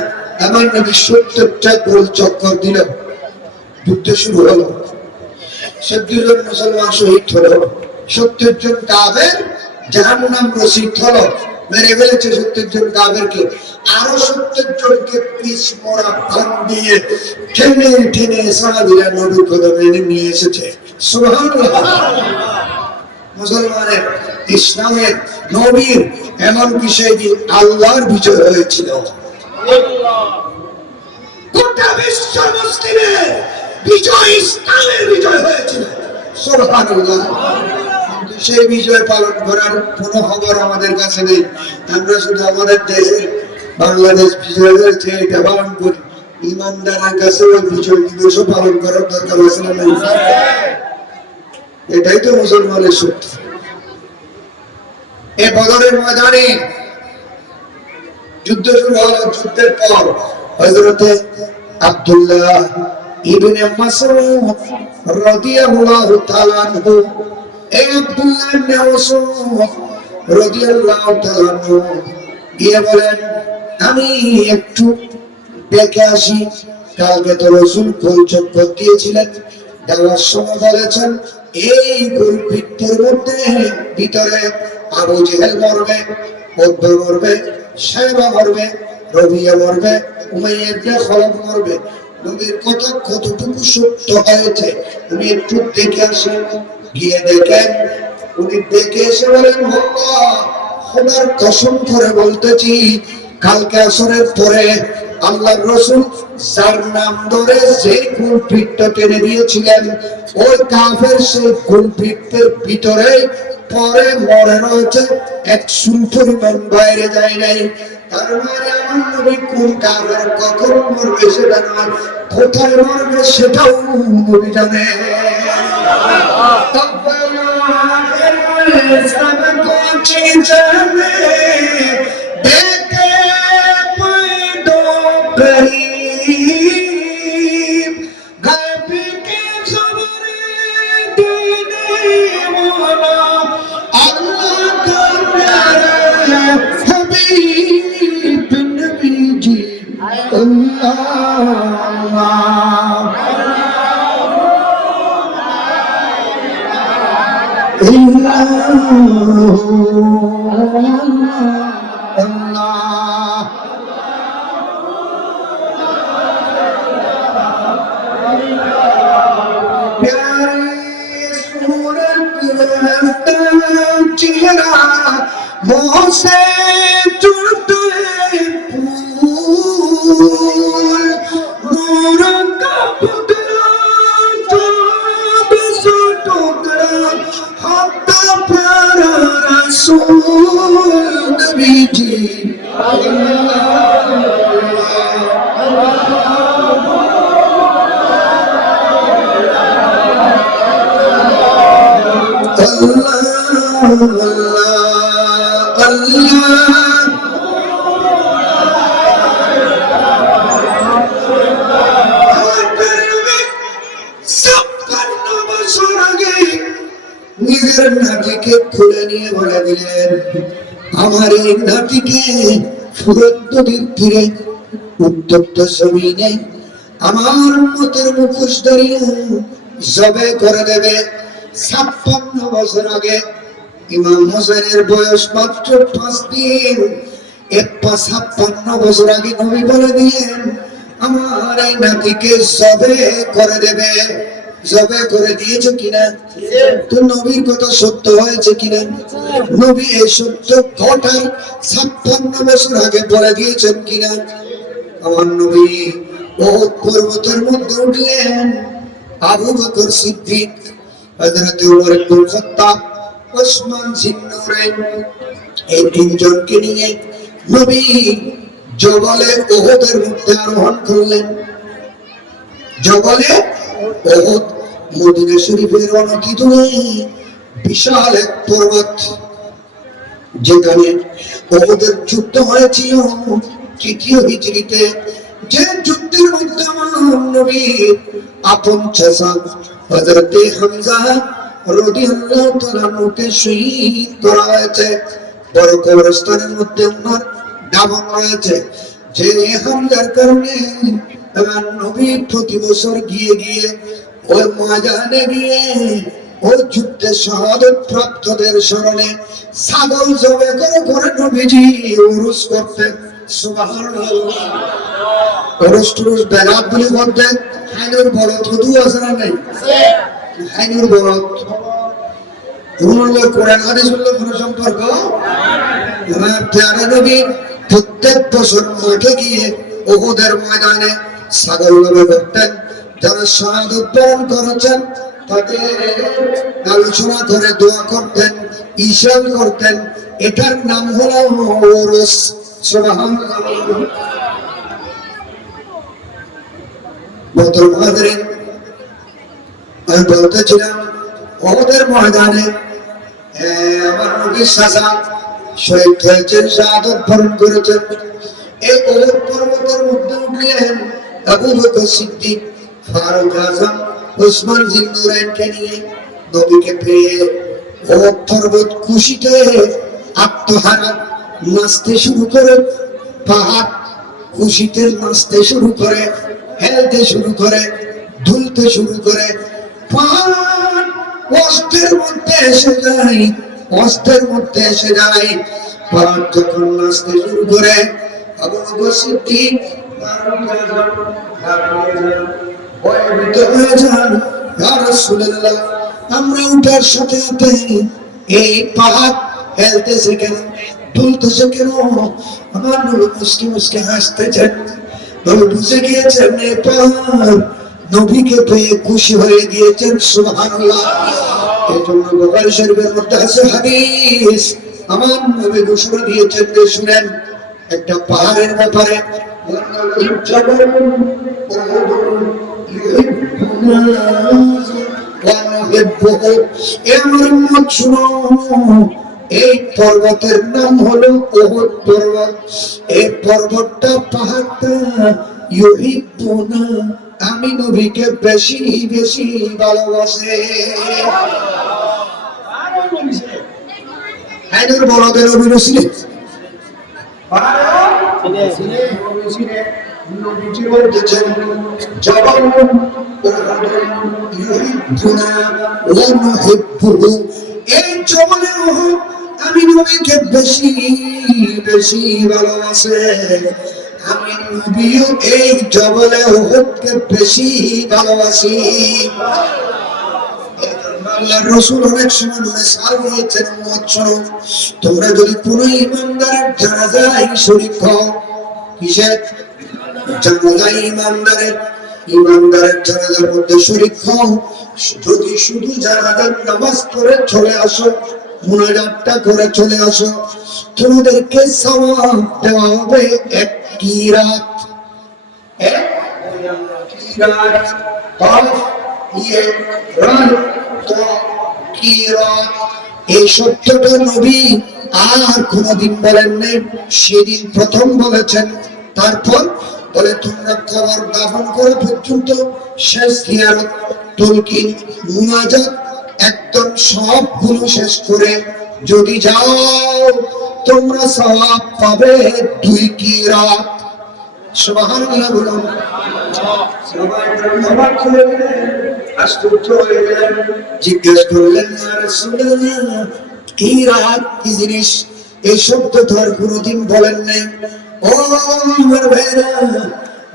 আমার নবী 70টা গোল চক্কর দিল, যুদ্ধ শুরু হলো। 70 জন মুসলমান শহীদ হলো, 70 জন কাফের জাহান্নাম রসিদ হলো, মেরে ফেলেছে 70 জন কাফেরকে। আরো 70 জনকে পিছ মোড়া ভান দিয়ে টেনে টেনে সাহাবীরা নবীর কদমে নিয়ে এসেছে। সুবহানাল্লাহ। মুসলমানের, ইসলামের, নবীর এমন বিষয় যে আল্লাহর বিজয় হয়েছিল। গোটা বিশ্ব মুসলিমের বিজয়, ইসলামের বিজয় হয়েছিল। সুবহানাল্লাহ। কিন্তু সেই বিজয় পালন করার কোনো খবর আমাদের কাছে নেই। আমরা শুধু আমাদের দেশে বাংলাদেশ বিজয় হয়েছে এটা পালন করি। ইমানদারের কাছে ওই বিজয় দিবসও পালন করার দরকার আছে না? এটাই তো মুসলমানের শক্তি। এই বদরের ময়দানে যুদ্ধ শুরু হলো। যুদ্ধের পর হযরতে আব্দুল্লাহ ইবনে মাসউদ রাদিয়াল্লাহু তাআলা আনহু, এই আব্দুল্লাহ ইবনে মাসউদ রাদিয়াল্লাহু তাআলা আনহু গিয়ে বলেন, আমি একটু দেখে আসি, কালকে তো রাসূল গোল চক্কর দিয়েছিলেন, দেওয়ার সময় বলেছেন এই গোলপিঠের মধ্যে ভিতরে আবু জেহেল মরবে, উদ্বা মরবে, সাইবা মরবে, রবিয়া মরবে, উমাইয়া ইবনে খালাফ মরবে। নবীর কথা কতটুকু সত্য হয়েছে উনি একটু দেখে আসেন। গিয়ে দেখেন, উনি দেখে এসে বলেন খোদার কসম করে বলতেছি কালকে আসরের পরে আল্লাহর রাসূল যার নাম ধরে যে কুলপিঠটা টেনে দিয়েছিলেন ওই কাফের সেই কুলপিঠের ভিতরে পরে মরে রয়েছে, এক চুল পরিমাণ বাইরে যায় নাই। তার মানে আমার নবী কোন কাফের কখন মরবে সেটা নয়, কোথায় মরবে সেটাও নবী জানে। सब कुछ जाने देखे दो करीब गैब की खबर देने वाला अल्लाह का प्यारा हबीब नबी जी अल्लाह। मोसे टूटे फूल नूर का पुतला चाँद से टुकड़ा हाथा प्यारा रसूल नबी जी নিজের নাতিকে খুলে নিয়ে বলে দিলেন আমার এই নাতিকে ফুরত নদীর তীরে উত্তপ্ত জমিনে আমার উম্মতের মুখোশ ধরিয়ে জবে করে দেবে। 56 বছর আগে ইমাম হোসেনের বয়স মাত্র 5 দিন। 56 বছর আগে নবী বলে দিলেন আমার এই নাতিকে জবে করে দেবে। জবে করে দিয়েছে কিনা? তো নবীর কথা সত্য হয়েছে কিনা? নবী এই সত্য ঘটার 56 বছর আগে বলে দিয়েছেন কিনা? আমার নবী উহুদ পর্বতের মধ্যে উঠলেন। আবু বকর সিদ্দিক, হযরত ওমর ইবনে খাত্তাব, ওসমান জিন্নুরাইন এই তিনজনকে নিয়ে নবী জবলে উহুদের মধ্যে আরোহণ করলেন। জবলে উহুদ মদিনা শরীফের অনতি দূরে বিশাল এক পর্বত, যেখানে উহুদের যুদ্ধ হয়েছিল 3য় হিজরিতে। যে যুদ্ধের মধ্যে আমার নবীর আপন চাচা হযরত হামজা রাদিয়াল্লাহু তাআলা আনহুকে শহীদ করা হয়েছে। বড় কবরস্থানের মধ্যে ওনার দাফন রয়েছে। যে হামজার কারণে আমার নবী প্রতি বছর গিয়ে গিয়ে ওই ময়দানে গিয়ে ওই যুদ্ধে শাহাদাত প্রাপ্তদের স্মরণে ছাগল জবে করে করে নবীজি উরুস করতেন। সুবহানাল্লাহ। উরুস টুরুস বেলাত বলে করতেন। হাইনুর বরত হুদু আছে না নাই? হাইনুর বরত কোরআন হাদিস বললে কোনো সম্পর্ক? আমার প্যারা নবী প্রত্যেক বছর মাঠে গিয়ে উহুদের ময়দানে ছাগল জবে করতেন। যারা শাহাদাত বরণ করেছেন তাদের আলোচনা করে দোয়া করতেন, ঈশান করতেন। এটার নাম হলো উরুস। সুবহানাল্লাহ। বদর মুহাজিরিন আমি বলতেছিলাম উহুদের ময়দানে আমার নবীর চাচা শহীদ হয়েছেন, শাহাদাত বরণ করেছেন। এই উহুদ পর্বতের মধ্যে উঠলেন আবু বকর সিদ্দিক, ফারুক আযম, ওসমান জিন্নুরাইনকে নিয়ে নবীকে পেয়ে উহুদ পর্বত খুশিতে আত্মহারা নাচতে শুরু করে, পাহাড় খুশিতে নাচতে শুরু করে, হেলতে শুরু করে, দুলতে শুরু করে। পাহাড় অস্ত্রের মধ্যে এসে যায়, অস্ত্রের মধ্যে এসে যায়। পাহাড় যখন নাচতে শুরু করে, আবু বকর সিদ্দিক ভয়ভীত হয়ে যান, ইয়া রাসূলুল্লাহ, আমরা উঠার সাথে সাথে এই পাহাড় হেলতেছে কেন, দুলতেছে কেন? আমার নবী মুস্কি মুস্কি হাসতেছেন। নবী বুঝে গিয়েছেন এই পাহাড় নবীকে পেয়ে খুশি হয়ে গিয়েছেন। সুবহানাল্লাহ। এই জন্য বুখারী শরীফের মধ্যে আছে হাদিস, আমার নবী ঘোষণা দিয়েছেন যে শুনেন একটা পাহাড়ের ব্যাপারে, এই পর্বতের নাম হলো উহুদ পর্বত। এই পর্বতটা পাহাড়টা ইউহিব্বুনা, আমি নবীকে বেশি বেশি ভালোবাসে। আইনের বড়দের নবী ছিলেন, এই জবলে উহুদ আমি নবীকে বেশি বেশি ভালোবাসে। আমি নবীও এই জবলে উহুদকে বেশি ভালোবাসি। আল্লাহর রাসূল অনেক সময় মিসাল দিয়েছেন, তোমরা যদি কোন ইমানদারের জানাজায় শরীক হও, কিসের জানাজায়? ইমানদারের জানাজার মধ্যে শরীক হও, যদি শুধু জানাজার নামাজ পড়ে চলে আসো, মুনাজাতটা করে চলে আসো, তোমাদেরকে সওয়াব দেওয়া হবে এক কিরাত। এক কিরাত, কফ ইয়ে রান তো কিরাত। এই সত্যটা নবী আর কোনদিন বলেন নাই, সেদিন প্রথম বলেছেন। তারপর বলে তোমরা কবর দাফন করে পর্যন্ত শেষ জিয়ারত, তুলকিন, মুনাজাত একদম সবগুলো শেষ করে যদি যাও তোমরা সওয়াব পাবে 2 কিরাত। সুবহানাল্লাহ বলুন। সবাই অবাক হয়ে গেলেন, আশ্চর্য হয়ে গেলেন, জিজ্ঞেস করলেন, ইয়া রাসূলুল্লাহ, কিরাত কি জিনিস? এই শব্দ তো আর কোনদিন বলেন নাই। ও আমার ভাইরা,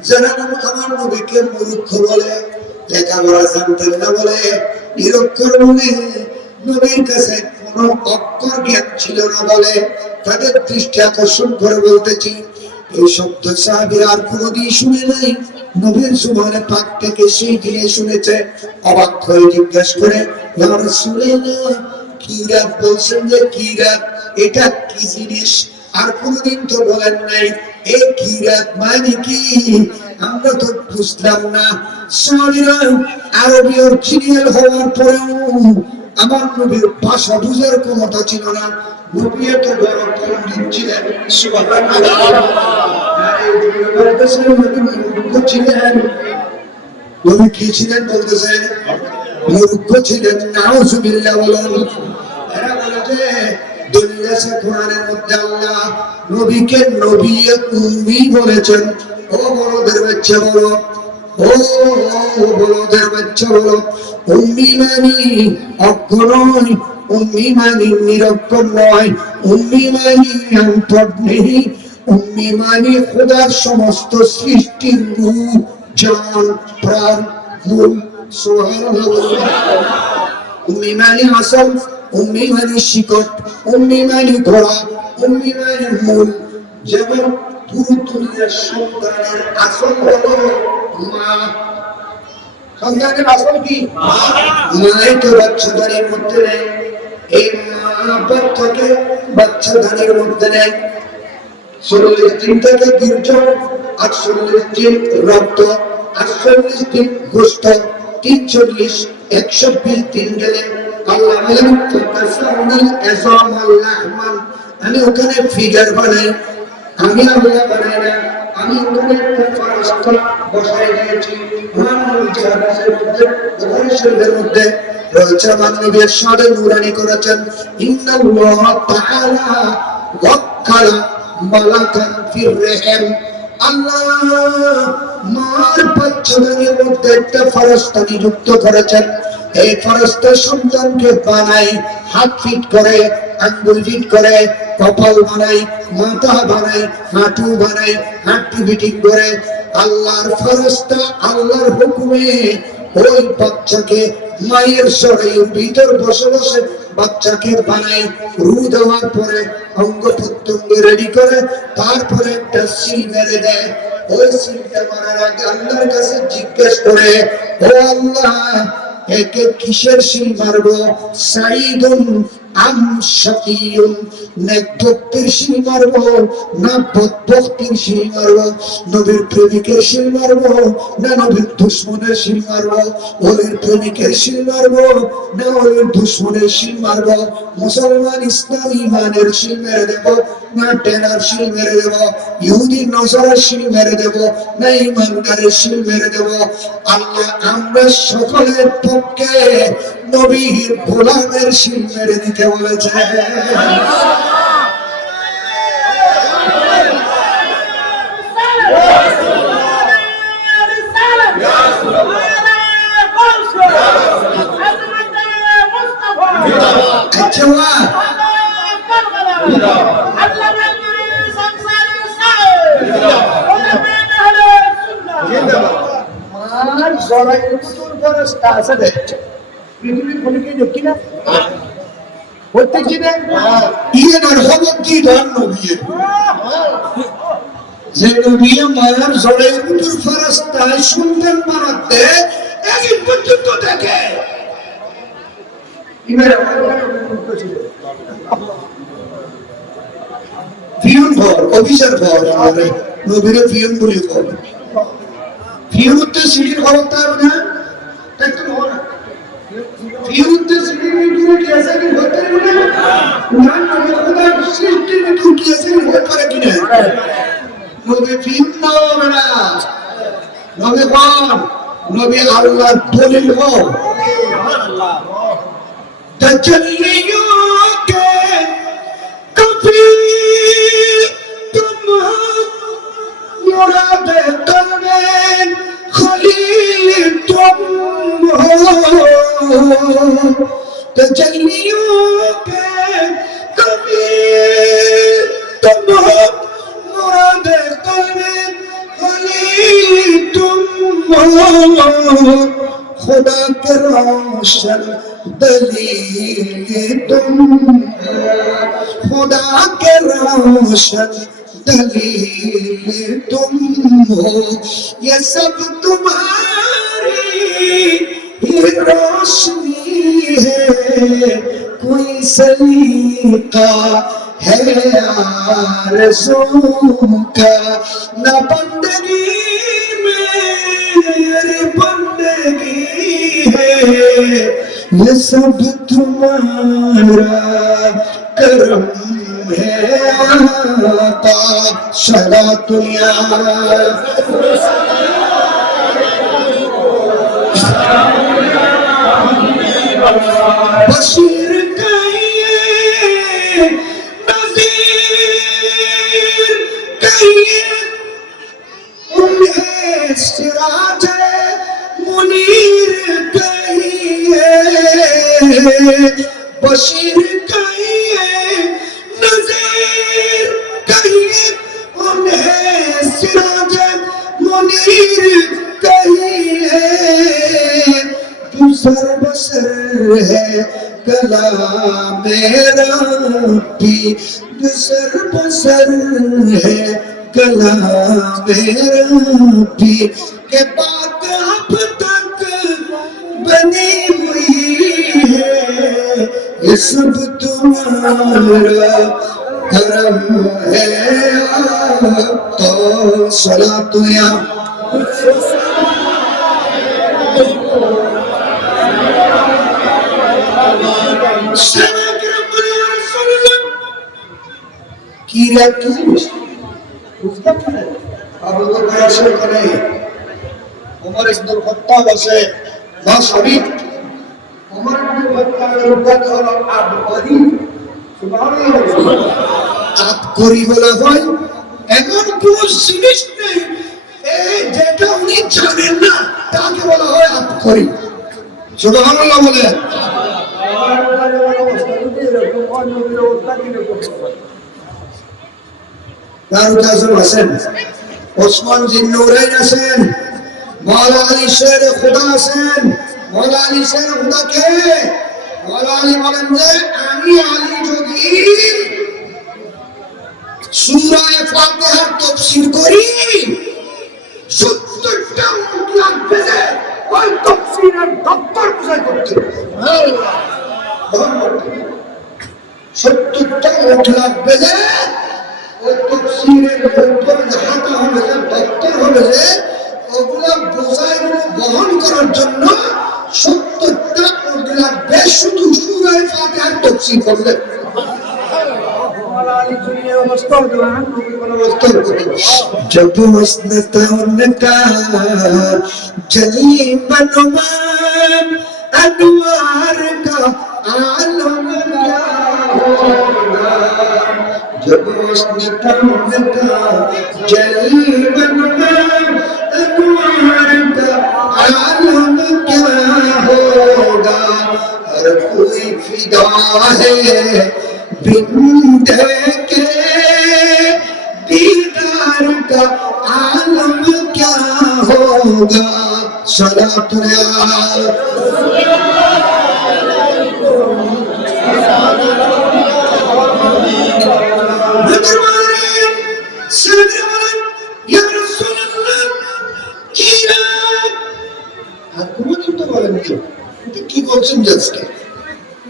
যারা আমার নবীকে মূর্খ বলে, লেখাপড়া জানতেন না বলে, নিরক্ষর বলে, নবীর কাছে কোনো অক্ষর জ্ঞান ছিল না বলে, তাদের দৃষ্টি আকর্ষণ করে বলতেছি, এই শব্দ সাহাবীরা আর কোনদিন শুনে নাই, নবীর জুবানে পাক থেকে সেই দিনে শুনেছে। অবাক হয়ে জিজ্ঞেস করে, ইয়া রাসূলুল্লাহ, কিরাত বলছেন যে কিরাত, এটা কি জিনিস? আর কোনদিন তো বলেন নাই। এই কিরাত মানে কি? আমরা তো বুঝলাম না। সাহাবীরা আরবি অরিজিনাল হওয়ার পরেও আমার নবীর ভাষা বুঝার ক্ষমতা ছিল না। নবী এত বড় পণ্ডিত ছিলেন, সুবহানাল্লাহ। নবী কি ছিলেন বলতেছে? মূর্খ ছিলেন। নাউজুবিল্লাহ বলেন। এরা বলে যে দলিল আছে কোরআনের মধ্যে, আল্লাহ নবীকে নবী উম্মি বলেছেন। ও বড়দের বাচ্চা বলো, ও বড়দের বাচ্চা বলো, উম্মি মানে অজ্ঞ নয়, উম্মি মানে নিরক্ষর নয়, উম্মি মানে অনপঢ় নেই, উম্মি মানে খোদার সমস্ত সৃষ্টির রূহ, জান, প্রাণ, মূল। সুবহানাল্লাহ। উম্মি মানে আসল, উম্মি মানে শিকড়, উম্মি মানে ঘোড়া, উম্মি মানে মূল। যেমন পুরো দুনিয়ার সন্তানের আসল হলো মা। সন্তানের আসল কি? মাই তো বাচ্চাদানির মধ্যে নেই। এই মা বাচ্চাকে বাচ্চাদানির মধ্যে নেই। 40 দিন থেকে বীর্য, 48 দিন রক্ত, 48 দিন গোশত, 43, 120 দিন গেলে আল্লাহ বলেন তাকাসাউনিল ইজামাল লাহমান। আমি ওখানে ফিগার বানাই, আমি আল্লাহ বানাই না, আমি ওখানে একটা ফারাস্তা বসাই দিয়েছি। আমার নবী হাদিসের মধ্যে, বুখারী শরীফের মধ্যে রয়েছে, আমার নবী সাদে নূরানি করেছেন, ইন্নাল্লাহ তাআলা ওয়াক্কালা মালাকান ফির রহিম। আল্লাহ মার বাচ্চাদের মধ্যে একটা ফারাস্তা নিযুক্ত করেছেন। এই ফেরেশতা সন্তানকে বানাই, হাত ফিট করে, আঙ্গুল ফিট করে, কপাল বানাই, মাথা বানাই, হাঁটু বানাই, হাঁটু ফিটিং করে আল্লাহর ফেরেশতা আল্লাহর হুকুমে ওই বাচ্চাকে মায়ের শরীরের ভিতর বসে বসে বাচ্চাকে বানাই, রু দেওয়ার পরে অঙ্গ প্রত্যঙ্গ রেডি করে তারপরে একটা সিল মেরে দেয়। ওই সিলটা মারার আগে আল্লাহর কাছে জিজ্ঞেস করে, ও আল্লাহ, একে কিসের সিল মারবো? সাইদুন আম শাকিয়ুন, নেক ভক্তির সিল মারবো না বদভক্তির সিল মারবো? নবীর প্রেমিকের সিল মারবো না নবীর দুশ্মনের সিল মারবো? ওলির প্রেমিকের সিল মারবো না ওলির দুশ্মনের সিল মারবো? মুসলমান ইসলাম ইমানের সিল মেরে দেবো না টেনার সিল মেরে দেবো? ইহুদি নজরের সিল মেরে দেবো না ইমানদারের সিল মেরে দেবো? আল্লাহ আমরা সকলের পক্ষে নবীর গোলামের সিল মেরে দিতে বলেছে। সুন্দর বানাতে একদিন পর্যন্ত দেখে পিয়ন ঘর, অফিসার ঘর, নবীরে পিয়ন বলে ঘর। পিয়ন হচ্ছে সিঁড়ির ঘর না, পিয়নতে সিঁড়ির ভিতরে কি আছে কি ঘর করে না? না নবী খোদা সৃষ্টির ভিতরে কি আছে কি ঘর করে কিনা? নবী পিয়ন না না, নবী কোন? নবী আল্লাহর দলিল হও। तजल्लियों के कभी तुम मुरादे तलबे खलील तुम हो। तजल्लियों के कभी तुम हो मुरादे तलबे खलील तुम हो। खुदा के रोशन दलील तुम, खुदा के रोशन दलील तुम हो। ये सब तुम्हारी ही रोशनी है, कोई सलीका है आरज़ू का न बंदगी मेरी बंदगी है। ये सब तुम्हारा करम है आका सलातुल्ला। बशीर कहिए नज़ीर कहिए उन्हें सिराज मुनीर कहिए। बशीर कहिए नज़ीर कहिए उन्हें सिराज मुनीर कहिए। जो सर्वसर है कलाम रब्बी, जो सर्वसर है कलाम रब्बी के बात अब तक बनी हुई है। ये सब तुम्हारा करम है तो सलातो या কি রাখিস বুঝতে পারে আবু বকর আসে করে ওমর ইবনে খাত্তাব আসে বা শরীফ ওমর ইবনে খাত্তাবের উপাধি হলো আবকরি। সুবহানাল্লাহ। আবকরি বলা হয় এমন কোন জিনিস নেই এই যেটা উনি জানেন না তাকে বলা হয় আবকরি। সুবহানাল্লাহ বলেন। ফারুক আজম আছেন, ওসমান জিন্নুরাইন আছেন, মাওলা আলী শের খুদা আছেন। মাওলা আলী শের খুদা কে? মাওলা আলী বলেন যে আমি আলী যদি সূরা ফাতিহার তাফসীর করি 70টা উট লাগবে যে ওই তাফসীরের দপ্তর বুঝাই করতে। 70টা উট লাগবে যে ওই তাফসীরের দপ্তর হাতে হবে যে দপ্তর হবে যে ওগুলা বোঝাইগুলো বহন করার জন্য 70টা উট লাগবে শুধু সূরা ফাতিহার তাফসীর করলে। जब उसने उनका जली बनवान अनवार का आलम क्या होगा, जब उसने उनका जली बनवान अनवार का आलम क्या होगा, हर कोई फिदा है बिंदे के दीदार का आलम क्या होगा। सलात কি বলছেন জাজকে?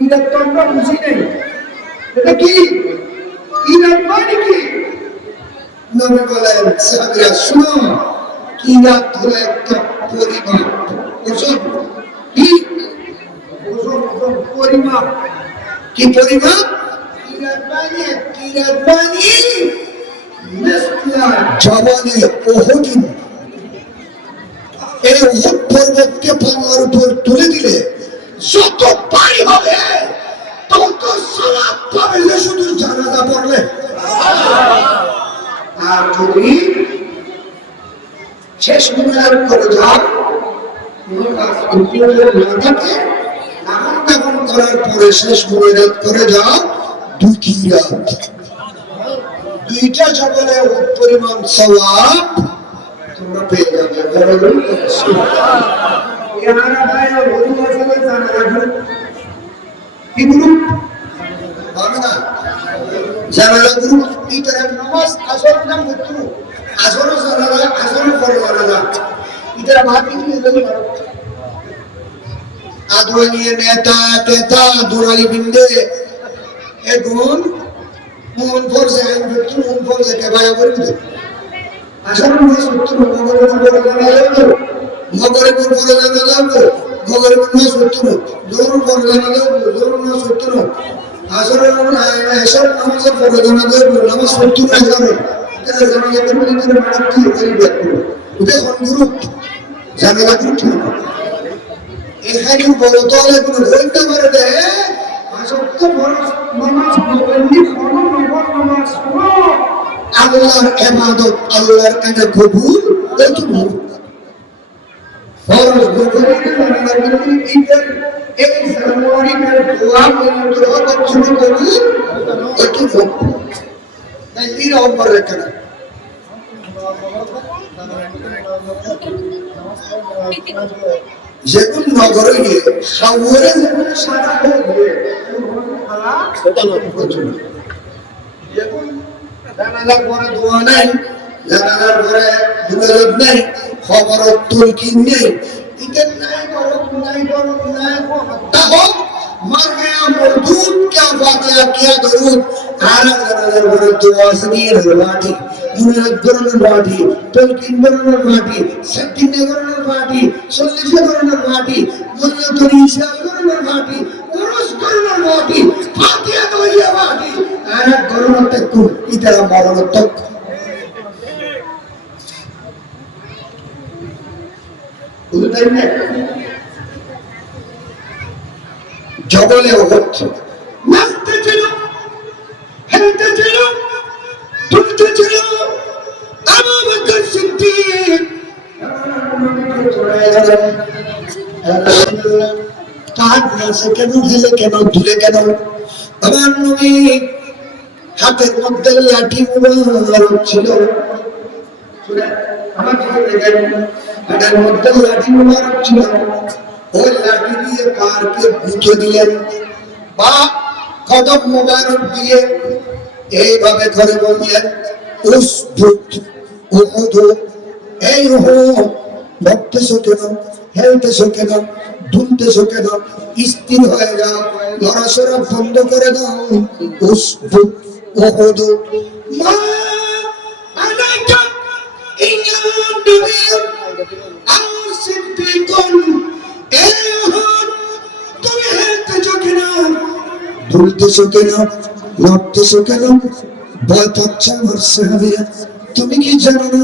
এটা তো আমরা বুঝি নাই। এটা কি কিরাত মানে কি? নবী বলেন সাহাবীরা শুনো, কিরাত হলো একটা পরিমাপ, ওজন। কি ওজন? পরিমাপ। কি পরিমাপ? কিরাত মানে মিসলা জাবালে উহুদ। এই উহুদ পর্বতকে পাহাড়ের উপর তুলে দিলে যত পানি হবে তত সওয়াব পাবে শুধু জানাজা পড়লে। আর যদি শেষ মিনার করে যাও, নামাজ দাফন করার পরে শেষ মিনার করে যাও 2 রাত, 2টা জবলে পরিমাণ সওয়াব তোমরা পেয়ে যাবে। কি গ্রুপ হবে না জানালা গ্রুপ ইতার নামাজ আসর নাম হতো আসর জানালা আসর পরে জানালা ইতার বাকি কি হলো আদওয়ানিয়ে নেতা তেতা দুরালি বিন্দে এগুন মন ফরজে আইন হতো মন ফরজে কে ভাই করে আসর নামাজ হতো মগরে পরে জানালা মগরে পরে জানালা মগরে নামাজ হতো জোর পরে জানালা জোর নামাজ হতো আসরের এসব নামাজের পরে জানাজার নামাজ পড়তে না যাবে তাহলে জানাজা করতে গেলে মারা কি করি দেখো ওটা কোন গ্রুপ জানাজা করতে না এখানে বড় দলে কোন হইতে পারে না আসর তো বড় নামাজ পড়েনি কোন নামাজ পড়ো আল্লাহর ইবাদত আল্লাহর কাছে কবুল হতো না ফরজ গোবরে আল্লাহর ইবাদত এই জানুয়ারির দোয়া মন্ত্র করছিল কবি একটু ভোগ তাই এর অপর রেখে না যেগুন নগরে গিয়ে শহরে যেগুন সাদা হয়ে গিয়ে যেগুন জানালার পরে দোয়া নাই, জানালার পরে মুনাজাত নাই, খবরের তুলকিন নেই, इधर नहीं करो तब मर गया मौजूद क्या वाकया क्या दरूद आरा नजर वर दुआ समीर वाटी यूनिट गरन वाटी तलकिन गरन वाटी सत्तिन गरन वाटी सल्लिस गरन वाटी दुनिया तरीसा गरन वाटी उरुस गरन वाटी फातिहा दोया वाटी आरा गरन तक इधर मरन तक জগলে হচ্ছে নাচতে ছিল খেলতে ছিল তুলতে ছিল আবু বকর সিদ্দিক পাহাড় আছে কেন, হেলে কেন, দূরে কেন? আমার নবী হাতের মধ্যে লাঠি মুবারক ছিল, হাতের মধ্যে লাঠি মুবারক ছিল, ওই লাঠি দিয়ে পাহাড়কে বুঝে দিলেন, বা কদম মুবারক দিয়ে এইভাবে করে বললেন, উসবুত উহুদ, এই উহুদ বকতেছো কেন, হেলতেছো কেন, দুলতেছো কেন, স্থির হয়ে যাও, লড়াচড়া বন্ধ করে দাও। উসবুত উহুদ মা আলাইকা ইয়া নবিয়্যুন আও সিদ্দীকুন, এই উহুদ তুমি হেলতেছো কেন, দুলতেছো কেন, লড়তেছো কেন? ভয় পাচ্ছে আমার সাহাবীরা। তুমি কি জানো না